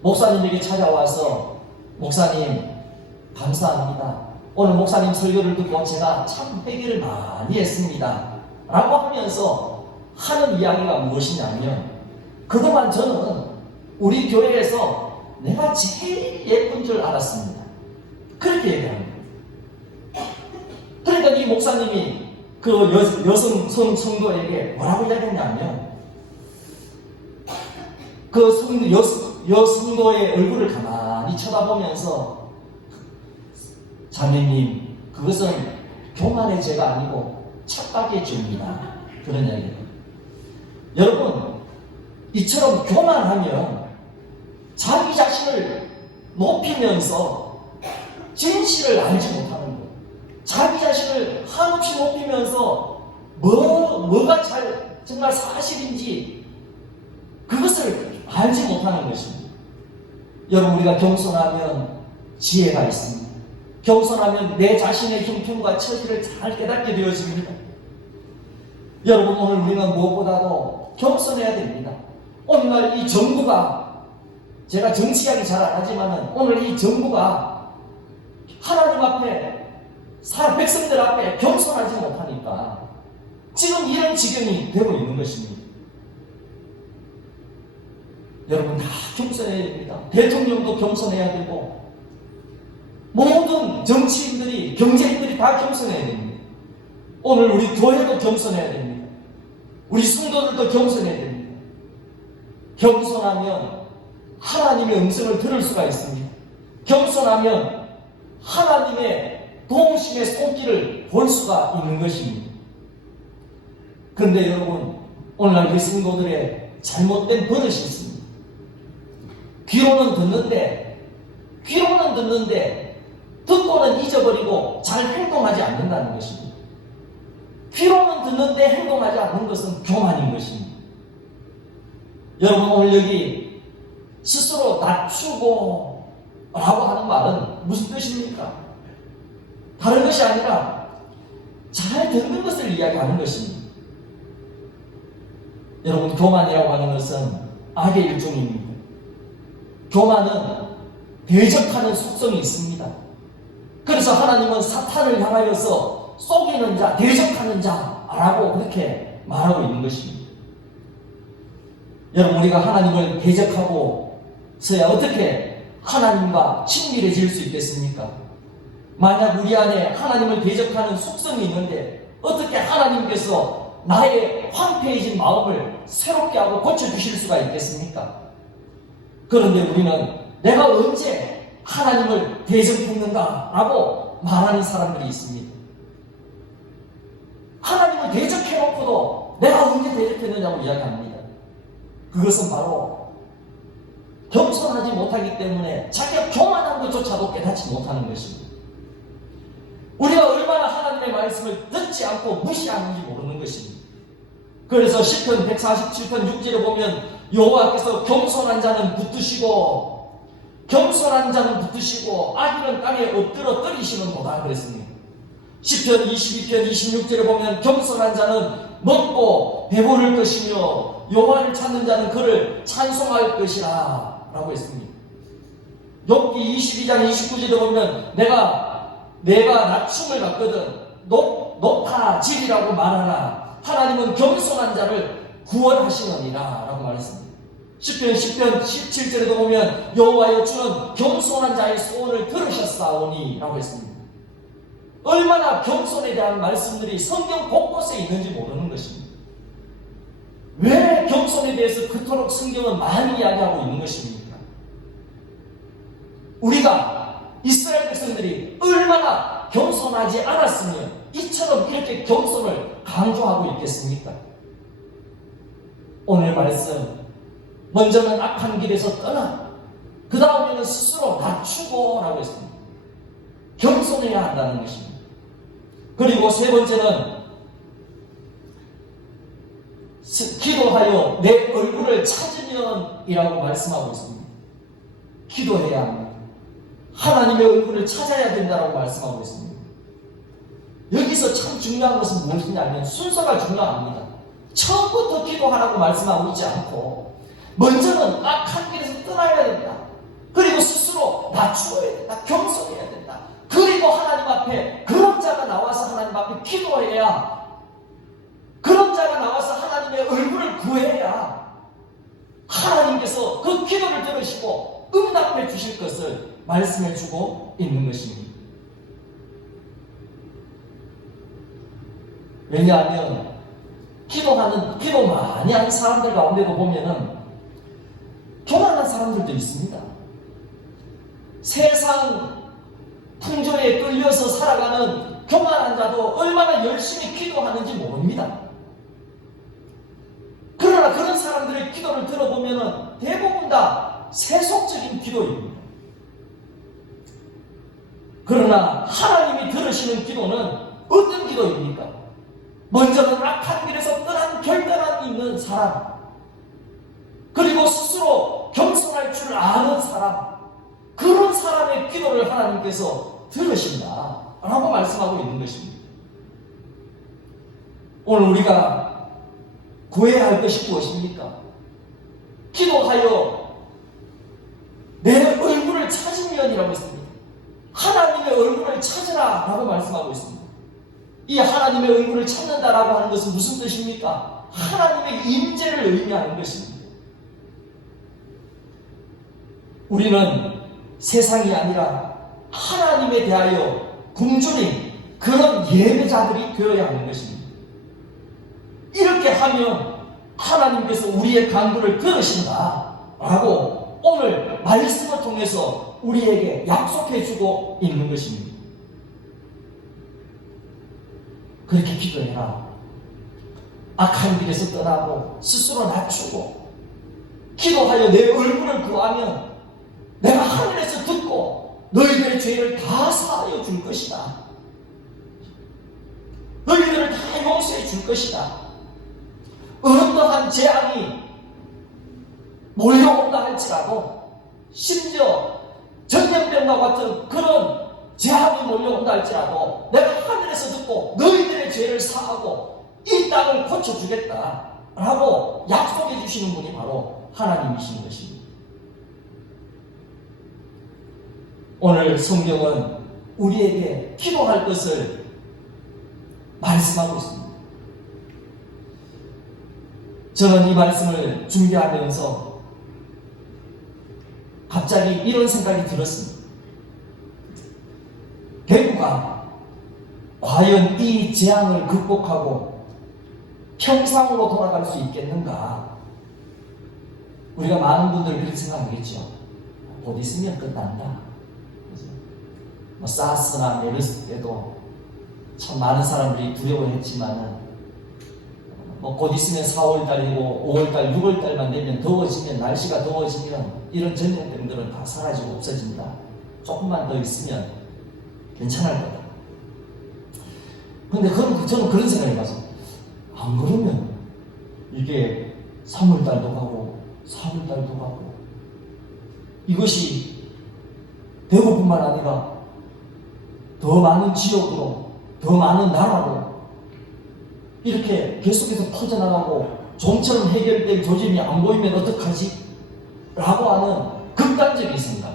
목사님에게 찾아와서 목사님 감사합니다. 오늘 목사님 설교를 듣고 제가 참 회개를 많이 했습니다. 라고 하면서 하는 이야기가 무엇이냐면 그동안 저는 우리 교회에서 내가 제일 예쁜 줄 알았습니다. 그렇게 얘기합니다. 그러니까 이 목사님이 그 여성 성도에게 뭐라고 이야기했냐면 그 여성도의 얼굴을 가만히 쳐다보면서 자매님 그것은 교만의 죄가 아니고 착각의 죄입니다. 그런 이야기입니다. 여러분 이처럼 교만하면 자기 자신을 높이면서 진실을 알지 못하는 거예요. 자기 자신을 한없이 높이면서 뭐가 정말 사실인지 그것을 알지 못하는 것입니다. 여러분 우리가 겸손하면 지혜가 있습니다. 겸손하면 내 자신의 형편과 처지를 잘 깨닫게 되어집니다. 여러분 오늘 우리는 무엇보다도 겸손해야 됩니다. 오늘날 이 정부가 제가 정치 이야기 잘 안 하지만 오늘 이 정부가 하나님 앞에 백성들 앞에 겸손하지 못하니까 지금 이런 지경이 되고 있는 것입니다. 여러분 다 겸손해야 됩니다. 대통령도 겸손해야 되고 모든 정치인들이 경제인들이 다 겸손해야 됩니다. 오늘 우리 교회도 겸손해야 됩니다. 우리 성도들도 겸손해야 됩니다. 겸손하면 하나님의 음성을 들을 수가 있습니다. 겸손하면 하나님의 도우심의 손길을 볼 수가 있는 것입니다. 그런데 여러분 오늘날 우리 성도들의 잘못된 버릇이 있습니다. 귀로는 듣는데, 듣고는 잊어버리고 잘 행동하지 않는다는 것입니다. 귀로는 듣는데 행동하지 않는 것은 교만인 것입니다. 여러분, 오늘 여기 스스로 낮추고 라고 하는 말은 무슨 뜻입니까? 다른 것이 아니라 잘 듣는 것을 이야기하는 것입니다. 여러분, 교만이라고 하는 것은 악의 일종입니다. 교만은 대적하는 속성이 있습니다. 그래서 하나님은 사탄을 향하여서 속이는 자, 대적하는 자라고 그렇게 말하고 있는 것입니다. 여러분, 우리가 하나님을 대적하고서야 어떻게 하나님과 친밀해질 수 있겠습니까? 만약 우리 안에 하나님을 대적하는 속성이 있는데 어떻게 하나님께서 나의 황폐해진 마음을 새롭게 하고 고쳐주실 수가 있겠습니까? 그런데 우리는 내가 언제 하나님을 대적했는가라고 말하는 사람들이 있습니다. 하나님을 대적해놓고도 내가 언제 대적했느냐고 이야기합니다. 그것은 바로 겸손하지 못하기 때문에 자기가 교만한 것조차도 깨닫지 못하는 것입니다. 우리가 얼마나 하나님의 말씀을 듣지 않고 무시하는지 모르는 것입니다. 그래서 시편 147편 6절에 보면 여호와께서 겸손한 자는 붙드시고 악인은 땅에 엎드러 떨이시는 도다 그랬습니다. 시편 22편 26절에 보면 겸손한 자는 먹고 배부를 것이며 여호와를 찾는 자는 그를 찬송할 것이라 라고 했습니다. 욥기 22장 29절에 보면 내가 낮춤을 받거든 높아지리라고 말하나 하나님은 겸손한 자를 구원하시느니라 라고 말했습니다. 시편 10편 17절에도 보면 여호와여 주는 겸손한 자의 소원을 들으셨사오니 라고 했습니다. 얼마나 겸손에 대한 말씀들이 성경 곳곳에 있는지 모르는 것입니다. 왜 겸손에 대해서 그토록 성경은 많이 이야기하고 있는 것입니까? 우리가 이스라엘 백성들이 얼마나 겸손하지 않았으면 이처럼 이렇게 겸손을 강조하고 있겠습니까? 오늘 말씀, 먼저는 악한 길에서 떠나 그 다음에는 스스로 낮추고 라고 했습니다. 겸손해야 한다는 것입니다. 그리고 세 번째는 기도하여 내 얼굴을 찾으면 이라고 말씀하고 있습니다. 기도해야 합니다. 하나님의 얼굴을 찾아야 된다고 말씀하고 있습니다. 여기서 참 중요한 것은 무엇이냐면 순서가 중요합니다. 처음부터 기도하라고 말씀하고 있지 않고 먼저는 악한 길에서 떠나야 된다. 그리고 스스로 낮추어야 된다. 겸손해야 된다. 그리고 하나님 앞에 그런 자가 나와서 하나님 앞에 기도해야, 그런 자가 나와서 하나님의 얼굴을 구해야 하나님께서 그 기도를 들으시고 응답해 주실 것을 말씀해 주고 있는 것입니다. 왜냐하면 기도 많이 하는 사람들 가운데도 보면은 교만한 사람들도 있습니다. 세상 풍조에 끌려서 살아가는 교만한 자도 얼마나 열심히 기도하는지 모릅니다. 그러나 그런 사람들의 기도를 들어보면은 대부분 다 세속적인 기도입니다. 그러나 하나님이 들으시는 기도는 어떤 기도입니까? 먼저는 악한 길에서 떠난 결단이 있는 사람, 그리고 스스로 겸손할 줄 아는 사람, 그런 사람의 기도를 하나님께서 들으신다 라고 말씀하고 있는 것입니다. 오늘 우리가 구해야 할 것이 무엇입니까? 기도하여 내 얼굴을 찾으면이라고 했습니다. 하나님의 얼굴을 찾으라 라고 말씀하고 있습니다. 이 하나님의 얼굴을 찾는다라고 하는 것은 무슨 뜻입니까? 하나님의 임재를 의미하는 것입니다. 우리는 세상이 아니라 하나님에 대하여 굶주린 그런 예배자들이 되어야 하는 것입니다. 이렇게 하면 하나님께서 우리의 간구를 들으신다 라고 오늘 말씀을 통해서 우리에게 약속해 주고 있는 것입니다. 그렇게 기도해라. 악한 길에서 떠나고 스스로 낮추고 기도하여 내 얼굴을 구하면 내가 하늘에서 듣고 너희들의 죄를 다 사하여 줄 것이다. 너희들을 다 용서해 줄 것이다. 어떠한 재앙이 몰려온다 할지라도, 심지어 전염병과 같은 그런 재앙이 몰려온다 할지라도 내가 하늘에서 듣고 너희들의 죄를 사하고 이 땅을 고쳐주겠다 라고 약속해 주시는 분이 바로 하나님이신 것입니다. 오늘 성경은 우리에게 기도할 것을 말씀하고 있습니다. 저는 이 말씀을 준비하면서 갑자기 이런 생각이 들었습니다. 대구가 과연 이 재앙을 극복하고 평상으로 돌아갈 수 있겠는가? 우리가 많은 분들 그렇게 생각하겠죠. 곧 있으면 끝난다. 사스나 메르스 때도 참 많은 사람들이 두려워했지만은 곧 있으면 4월달이고 5월달, 6월달만 되면 더워지면, 날씨가 더워지면 이런 전염병들은 다 사라지고 없어진다. 조금만 더 있으면 괜찮을 거다. 근데 저는 그런 생각이 나서, 안 그러면 이게 3월달도 가고 4월달도 가고, 이것이 대구뿐만 아니라 더 많은 지역으로, 더 많은 나라로 이렇게 계속해서 퍼져나가고 좀처럼 해결될 조짐이 안 보이면 어떡하지? 라고 하는 극단적인 생각,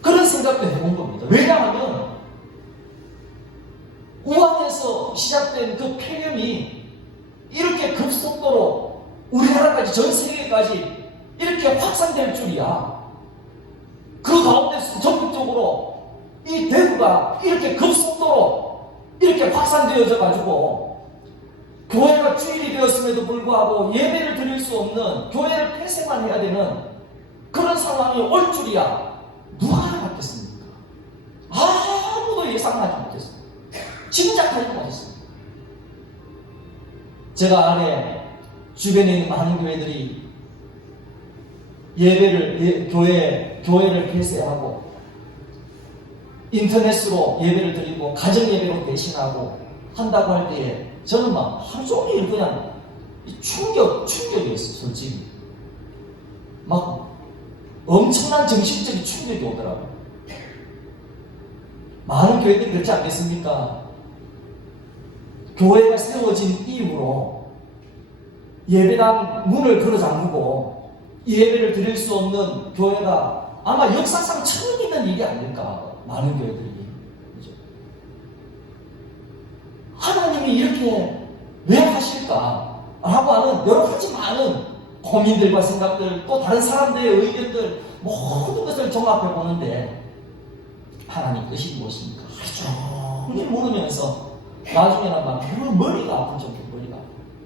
그런 생각도 해본 겁니다. 왜냐하면 우한에서 시작된 그 폐렴이 이렇게 급속도로 우리나라까지, 전 세계까지 이렇게 확산될 줄이야. 그 가운데서 적극적으로 이 대구가 이렇게 급속도로 이렇게 확산되어져 가지고 교회가 주일이 되었음에도 불구하고 예배를 드릴 수 없는, 교회를 폐쇄만 해야 되는 그런 상황이 올 줄이야 누가 알았겠습니까? 아무도 예상하지 못했어요. 짐작하지도 못했어요. 제가 안에 주변에 있는 많은 교회들이 교회를 폐쇄하고 인터넷으로 예배를 드리고 가정 예배로 대신하고 한다고 할 때에 저는 막 하루 종일 그냥 충격이었어요. 솔직히 막 엄청난 정신적인 충격이 오더라고요. 많은 교회들이 그렇지 않겠습니까? 교회가 세워진 이후로 예배당 문을 걸어 잠그고 예배를 드릴 수 없는 교회가 아마 역사상 처음 있는 일이 아닐까. 많은 교회들이. 그죠? 하나님이 이렇게 왜 하실까? 라고 하는 여러 가지 많은 고민들과 생각들, 또 다른 사람들의 의견들, 모든 것을 종합해 보는데 하나님 뜻이 무엇입니까? 하루 종일 모르면서 나중에는 막 머리가 아플 정도, 머리가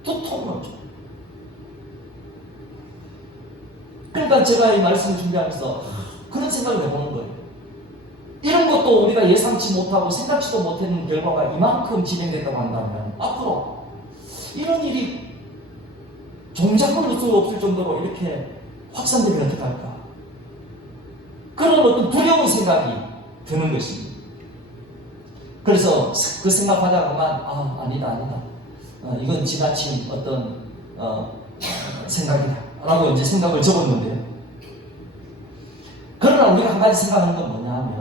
두통을 줘. 그러니까 제가 이 말씀을 준비하면서 그런 생각을 해보는 거예요. 이런 것도 우리가 예상치 못하고 생각지도 못했는 결과가 이만큼 진행됐다고 한다면 앞으로 이런 일이 종잡을 수 없을 정도로 이렇게 확산되면 어떡할까? 그런 어떤 두려운 생각이 드는 것입니다. 그래서 그 생각하다가만 아니다. 이건 지나친 어떤 생각이다 라고 이제 생각을 접었는데요. 그러나 우리가 한 가지 생각하는 건 뭐냐 하면,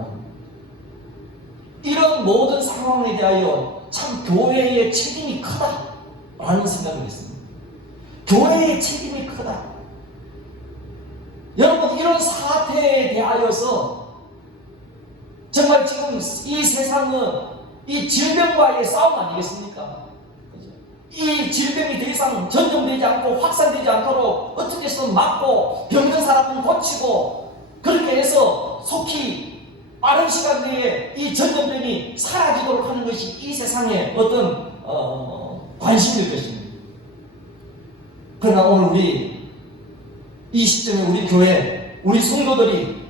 이런 모든 상황에 대하여 참 교회의 책임이 크다라는 생각을 했습니다. 교회의 책임이 크다. 여러분, 이런 사태에 대하여서 정말 지금 이 세상은 이 질병과의 싸움 아니겠습니까? 이 질병이 더 이상 전염되지 않고 확산되지 않도록 어떻게 해서 막고, 병든 사람은 고치고, 그렇게 해서 속히 빠른 시간 내에 이 전염병이 사라지도록 하는 것이 이 세상의 어떤 관심일 것입니다. 그러나 오늘 우리 이 시점에 우리 교회, 우리 성도들이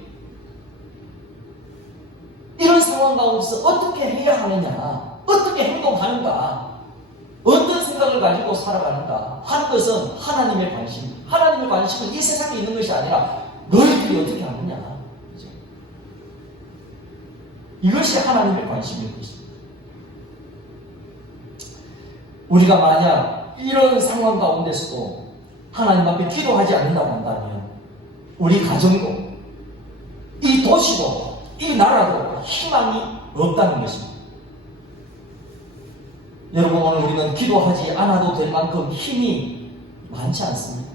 이런 상황 가운데서 어떻게 해야 하느냐, 어떻게 행동하는가, 어떤 생각을 가지고 살아가는가 하는 것은 하나님의 관심. 하나님의 관심은 이 세상에 있는 것이 아니라 너희들이 어떻게 하느냐. 이것이 하나님의 관심일 것입니다. 우리가 만약 이런 상황 가운데서도 하나님 앞에 기도하지 않는다고 한다면 우리 가정도, 이 도시도, 이 나라도 희망이 없다는 것입니다. 여러분, 오늘 우리는 기도하지 않아도 될 만큼 힘이 많지 않습니다.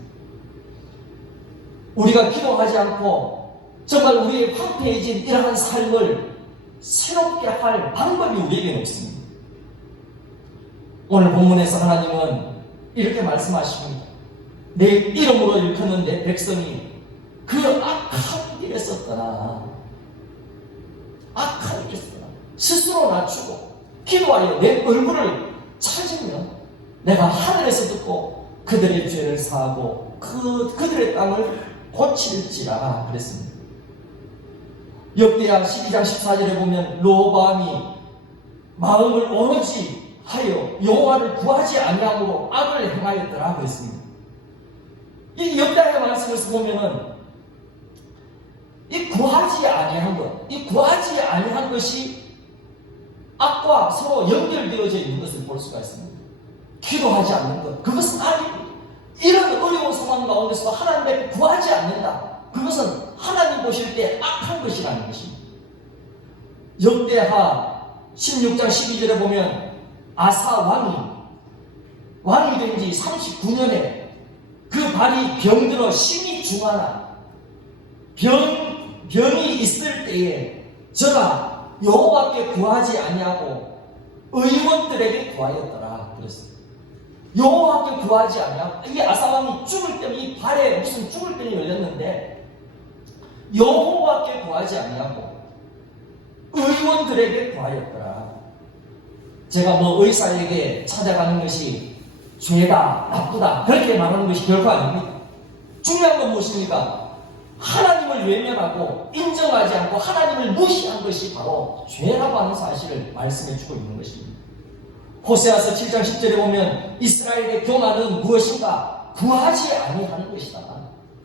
우리가 기도하지 않고 정말 우리의 황폐해진 이러한 삶을 새롭게 할 방법이 우리에게는 없습니다. 오늘 본문에서 하나님은 이렇게 말씀하십니다. 내 이름으로 일컫는 내 백성이 그 악한 길에서 떠나, 악한 길에서 떠나 스스로 낮추고 기도하여 내 얼굴을 찾으면 내가 하늘에서 듣고 그들의 죄를 사하고 그들의 땅을 고칠지라 그랬습니다. 역대하 12장 14절에 보면 로보암이 마음을 오로지 하여 여호와를 구하지 아니함으로 악을 행하였더라 그랬습니다. 이 역대하의 말씀에서 보면은 이 구하지 아니한 것, 이 구하지 아니한 것이 악과 서로 연결되어져 있는 것을 볼 수가 있습니다. 기도하지 않는 것, 그것은 악입니다. 이런 어려운 상황 가운데서 하나님께 구하지 않는다. 그것은 하나님 보실 때 악한 것이라는 것입니다. 역대하 16장 12절에 보면 아사 왕이 된 지 39년에 그 발이 병들어 심히 중하나 병이 있을 때에 저가 여호와께 구하지 아니하고 의원들에게 구하였더라 그랬어요. 여호와께 구하지 아니하고, 이 아사왕이 죽을 때면 이 발에 무슨 죽을 병이 열렸는데 여호와께 구하지 아니하고 의원들에게 구하였더라. 제가 의사에게 찾아가는 것이 죄다, 나쁘다 그렇게 말하는 것이 결코 아닙니다. 중요한 건 무엇입니까? 하나님을 외면하고 인정하지 않고 하나님을 무시한 것이 바로 죄라고 하는 사실을 말씀해 주고 있는 것입니다. 호세아서 7장 10절에 보면 이스라엘의 교만은 무엇인가? 구하지 아니하는 것이다.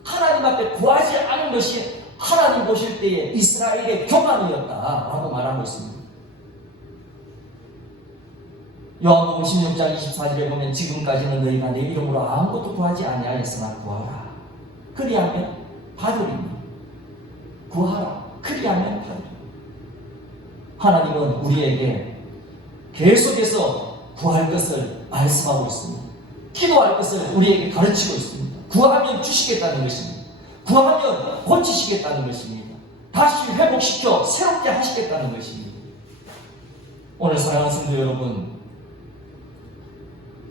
하나님 앞에 구하지 않은 것이 하나님 보실 때에 이스라엘의 교만이었다라고 말하고 있습니다. 요한복음 16장 24절에 보면 지금까지는 너희가 내 이름으로 아무것도 구하지 아니하였으나 구하라. 그리하면 받으리니. 구하라. 그리하면 받으리니. 하나님은 우리에게 계속해서 구할 것을 말씀하고 있습니다. 기도할 것을 우리에게 가르치고 있습니다. 구하면 주시겠다는 것입니다. 구하면 고치시겠다는 것입니다. 다시 회복시켜 새롭게 하시겠다는 것입니다. 오늘 사랑하는 성도 여러분,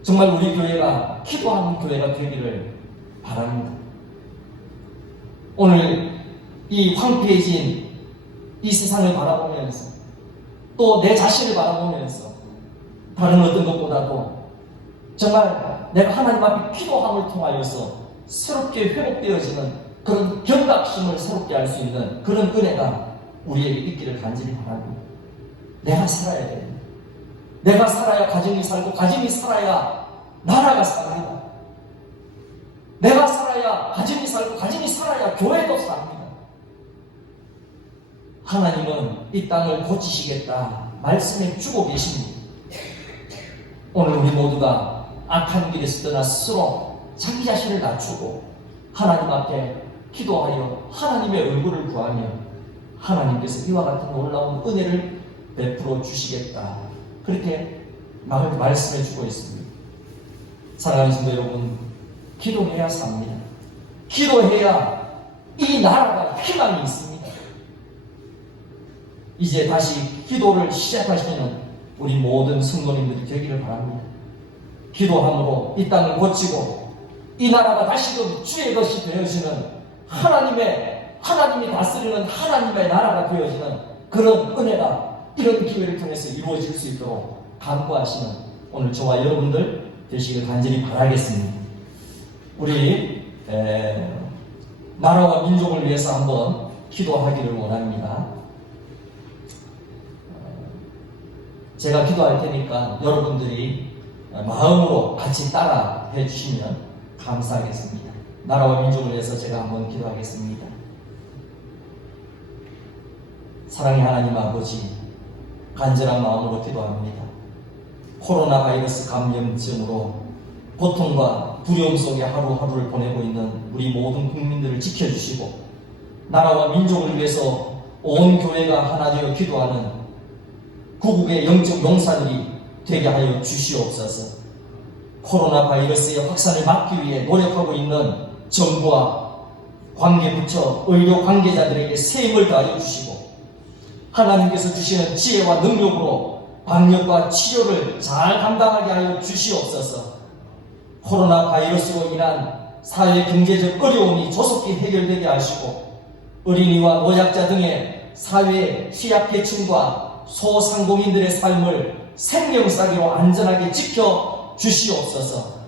정말 우리 교회가 기도하는 교회가 되기를 바랍니다. 오늘 이 황폐해진 이 세상을 바라보면서 또 내 자신을 바라보면서 다른 어떤 것보다도 정말 내가 하나님 앞에 기도함을 통하여서 새롭게 회복되어지는 그런 경각심을 새롭게 할 수 있는 그런 은혜가 우리에게 있기를 간절히 바랍니다. 내가 살아야 됩니다. 내가 살아야 가정이 살고 가정이 살아야 나라가 삽니다. 내가 살아야 가정이 살고 가정이 살아야 교회도 삽니다. 하나님은 이 땅을 고치시겠다 말씀해 주고 계십니다. 오늘 우리 모두가 악한 길에서 떠나 스스로 자기 자신을 낮추고 하나님 앞에 기도하여 하나님의 얼굴을 구하며 하나님께서 이와 같은 놀라운 은혜를 베풀어 주시겠다, 그렇게 말씀해 주고 있습니다. 사랑하는 성도 여러분, 기도해야 삽니다. 기도해야 이 나라가 희망이 있습니다. 이제 다시 기도를 시작하시는 우리 모든 성도님들이 되기를 바랍니다. 기도함으로 이 땅을 고치고 이 나라가 다시금 주의 것이 되어지는 하나님이 다스리는 하나님의 나라가 되어지는 그런 은혜가 이런 기회를 통해서 이루어질 수 있도록 간구하시는 오늘 저와 여러분들 되시길 간절히 바라겠습니다. 우리 나라와 민족을 위해서 한번 기도하기를 원합니다. 제가 기도할 테니까 여러분들이 마음으로 같이 따라 해주시면 감사하겠습니다. 나라와 민족을 위해서 제가 한번 기도하겠습니다. 사랑의 하나님 아버지, 간절한 마음으로 기도합니다. 코로나 바이러스 감염증으로 고통과 두려움 속에 하루하루를 보내고 있는 우리 모든 국민들을 지켜주시고 나라와 민족을 위해서 온 교회가 하나 되어 기도하는 구국의 영적 용사들이 되게 하여 주시옵소서. 코로나 바이러스의 확산을 막기 위해 노력하고 있는 정부와 관계부처, 의료 관계자들에게 새 힘을 더하여 주시고 하나님께서 주시는 지혜와 능력으로 방역과 치료를 잘 감당하게 하여 주시옵소서. 코로나 바이러스로 인한 사회 경제적 어려움이 조속히 해결되게 하시고 어린이와 노약자 등의 사회 취약계층과 소상공인들의 삶을 생명사기로 안전하게 지켜 주시옵소서.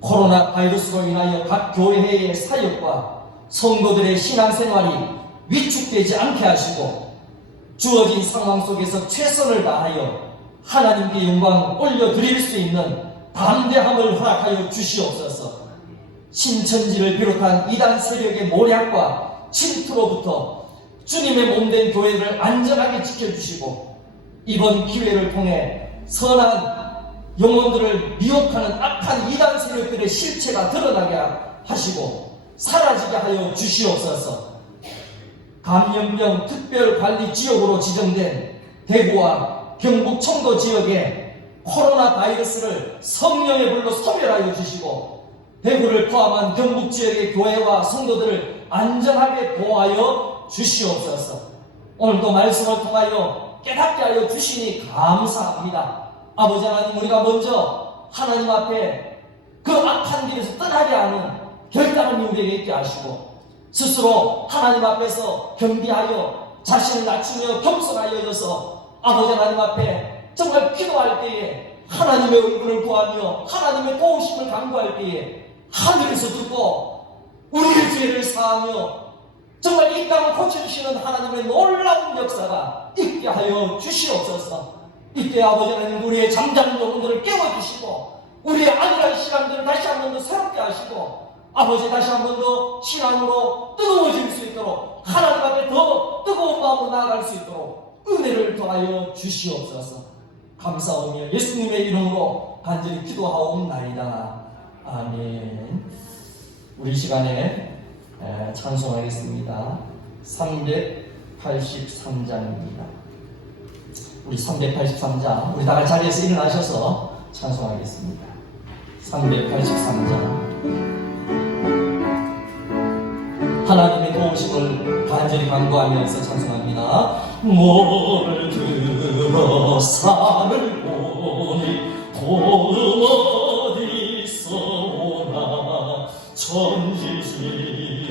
코로나 바이러스로 인하여 각 교회의 사역과 성도들의 신앙생활이 위축되지 않게 하시고 주어진 상황 속에서 최선을 다하여 하나님께 영광 올려드릴 수 있는 담대함을 허락하여 주시옵소서. 신천지를 비롯한 이단 세력의 모략과 침투로부터 주님의 몸된 교회를 안전하게 지켜주시고 이번 기회를 통해 선한 영혼들을 미혹하는 악한 이단 세력들의 실체가 드러나게 하시고 사라지게 하여 주시옵소서. 감염병 특별관리지역으로 지정된 대구와 경북 청도 지역에 코로나 바이러스를 성령의 불로 소멸하여 주시고 대구를 포함한 경북 지역의 교회와 성도들을 안전하게 보호하여 주시옵소서. 오늘도 말씀을 통하여 깨닫게 하여 주시니 감사합니다. 아버지 하나님, 우리가 먼저 하나님 앞에 그 악한 길에서 떠나게 하는 결단을 우리에게 있게 하시고 스스로 하나님 앞에서 겸비하여 자신을 낮추며 겸손하여져서 아버지 하나님 앞에 정말 기도할 때에 하나님의 얼굴을 구하며 하나님의 도우심을 간구할 때에 하늘에서 듣고 우리의 죄를 사하며 정말 이 땅을 고쳐주시는 하나님의 놀라운 역사가 있게 하여 주시옵소서. 이때 아버지 하나님, 우리의 잠자는 영혼들을 깨워주시고 우리의 안일한 시간들을 다시 한 번 더 새롭게 하시고 아버지 다시 한 번 더 신앙으로 뜨거워질 수 있도록 하나님 앞에 더 뜨거운 마음으로 나아갈 수 있도록 은혜를 더하여 주시옵소서. 감사하며 예수님의 이름으로 간절히 기도하옵나이다. 아멘. 우리 시간에 찬송하겠습니다. 383장입니다. 우리 383장, 우리 다 같이 자리에서 일어나셔서 찬송하겠습니다. 383장. 하나님의 도우심을 간절히 간구하면서 찬송합니다. 모를 들어 산을 보니 도움 어디서 오나 천지지은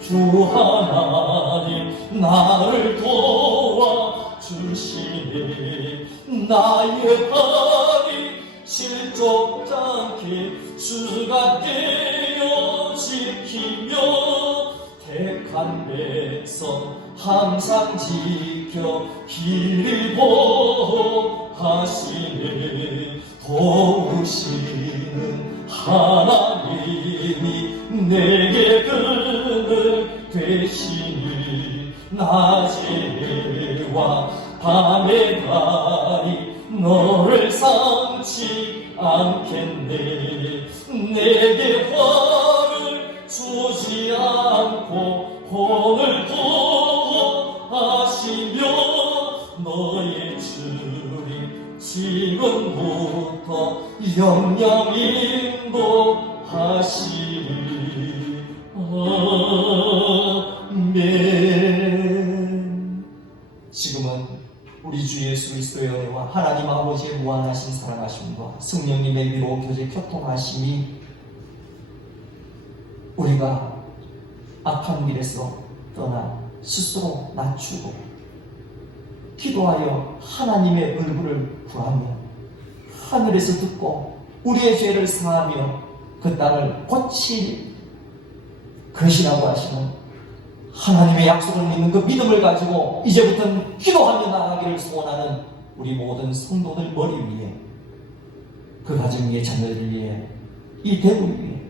주 하나님 나를 도와 주시니 나의 발이 실족지 않게 주가 깨어 지키며 택한 백성 항상 지켜 길을 보호하시네. 도우시는 하나님이 내게 그늘 되시니 낮에와 밤에 달이 너를 삼지 않겠네. 내게 화를 주지 않고 혼을 보호하시며 너의 주님 지금부터 영영 인도하시리. 아멘. 지금은 우리 주 예수 그리스도의 은혜와 하나님 아버지의 무한하신 사랑하심과 성령님의 위로 교제 교통하심이 우리가 악한 길에서 떠나 스스로 낮추고 기도하여 하나님의 얼굴을 구하며 하늘에서 듣고 우리의 죄를 사하며 그 땅을 고칠 것이라고 하시는 하나님의 약속을 믿는 그 믿음을 가지고 이제부터는 기도하며 나아가기를 소원하는 우리 모든 성도들 머리 위에, 그 가정 위에, 자녀들 위에, 이 대구 위에,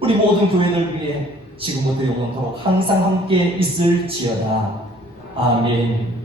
우리 모든 교회들 위에 지금부터 영원토록 항상 함께 있을지어다. 아멘.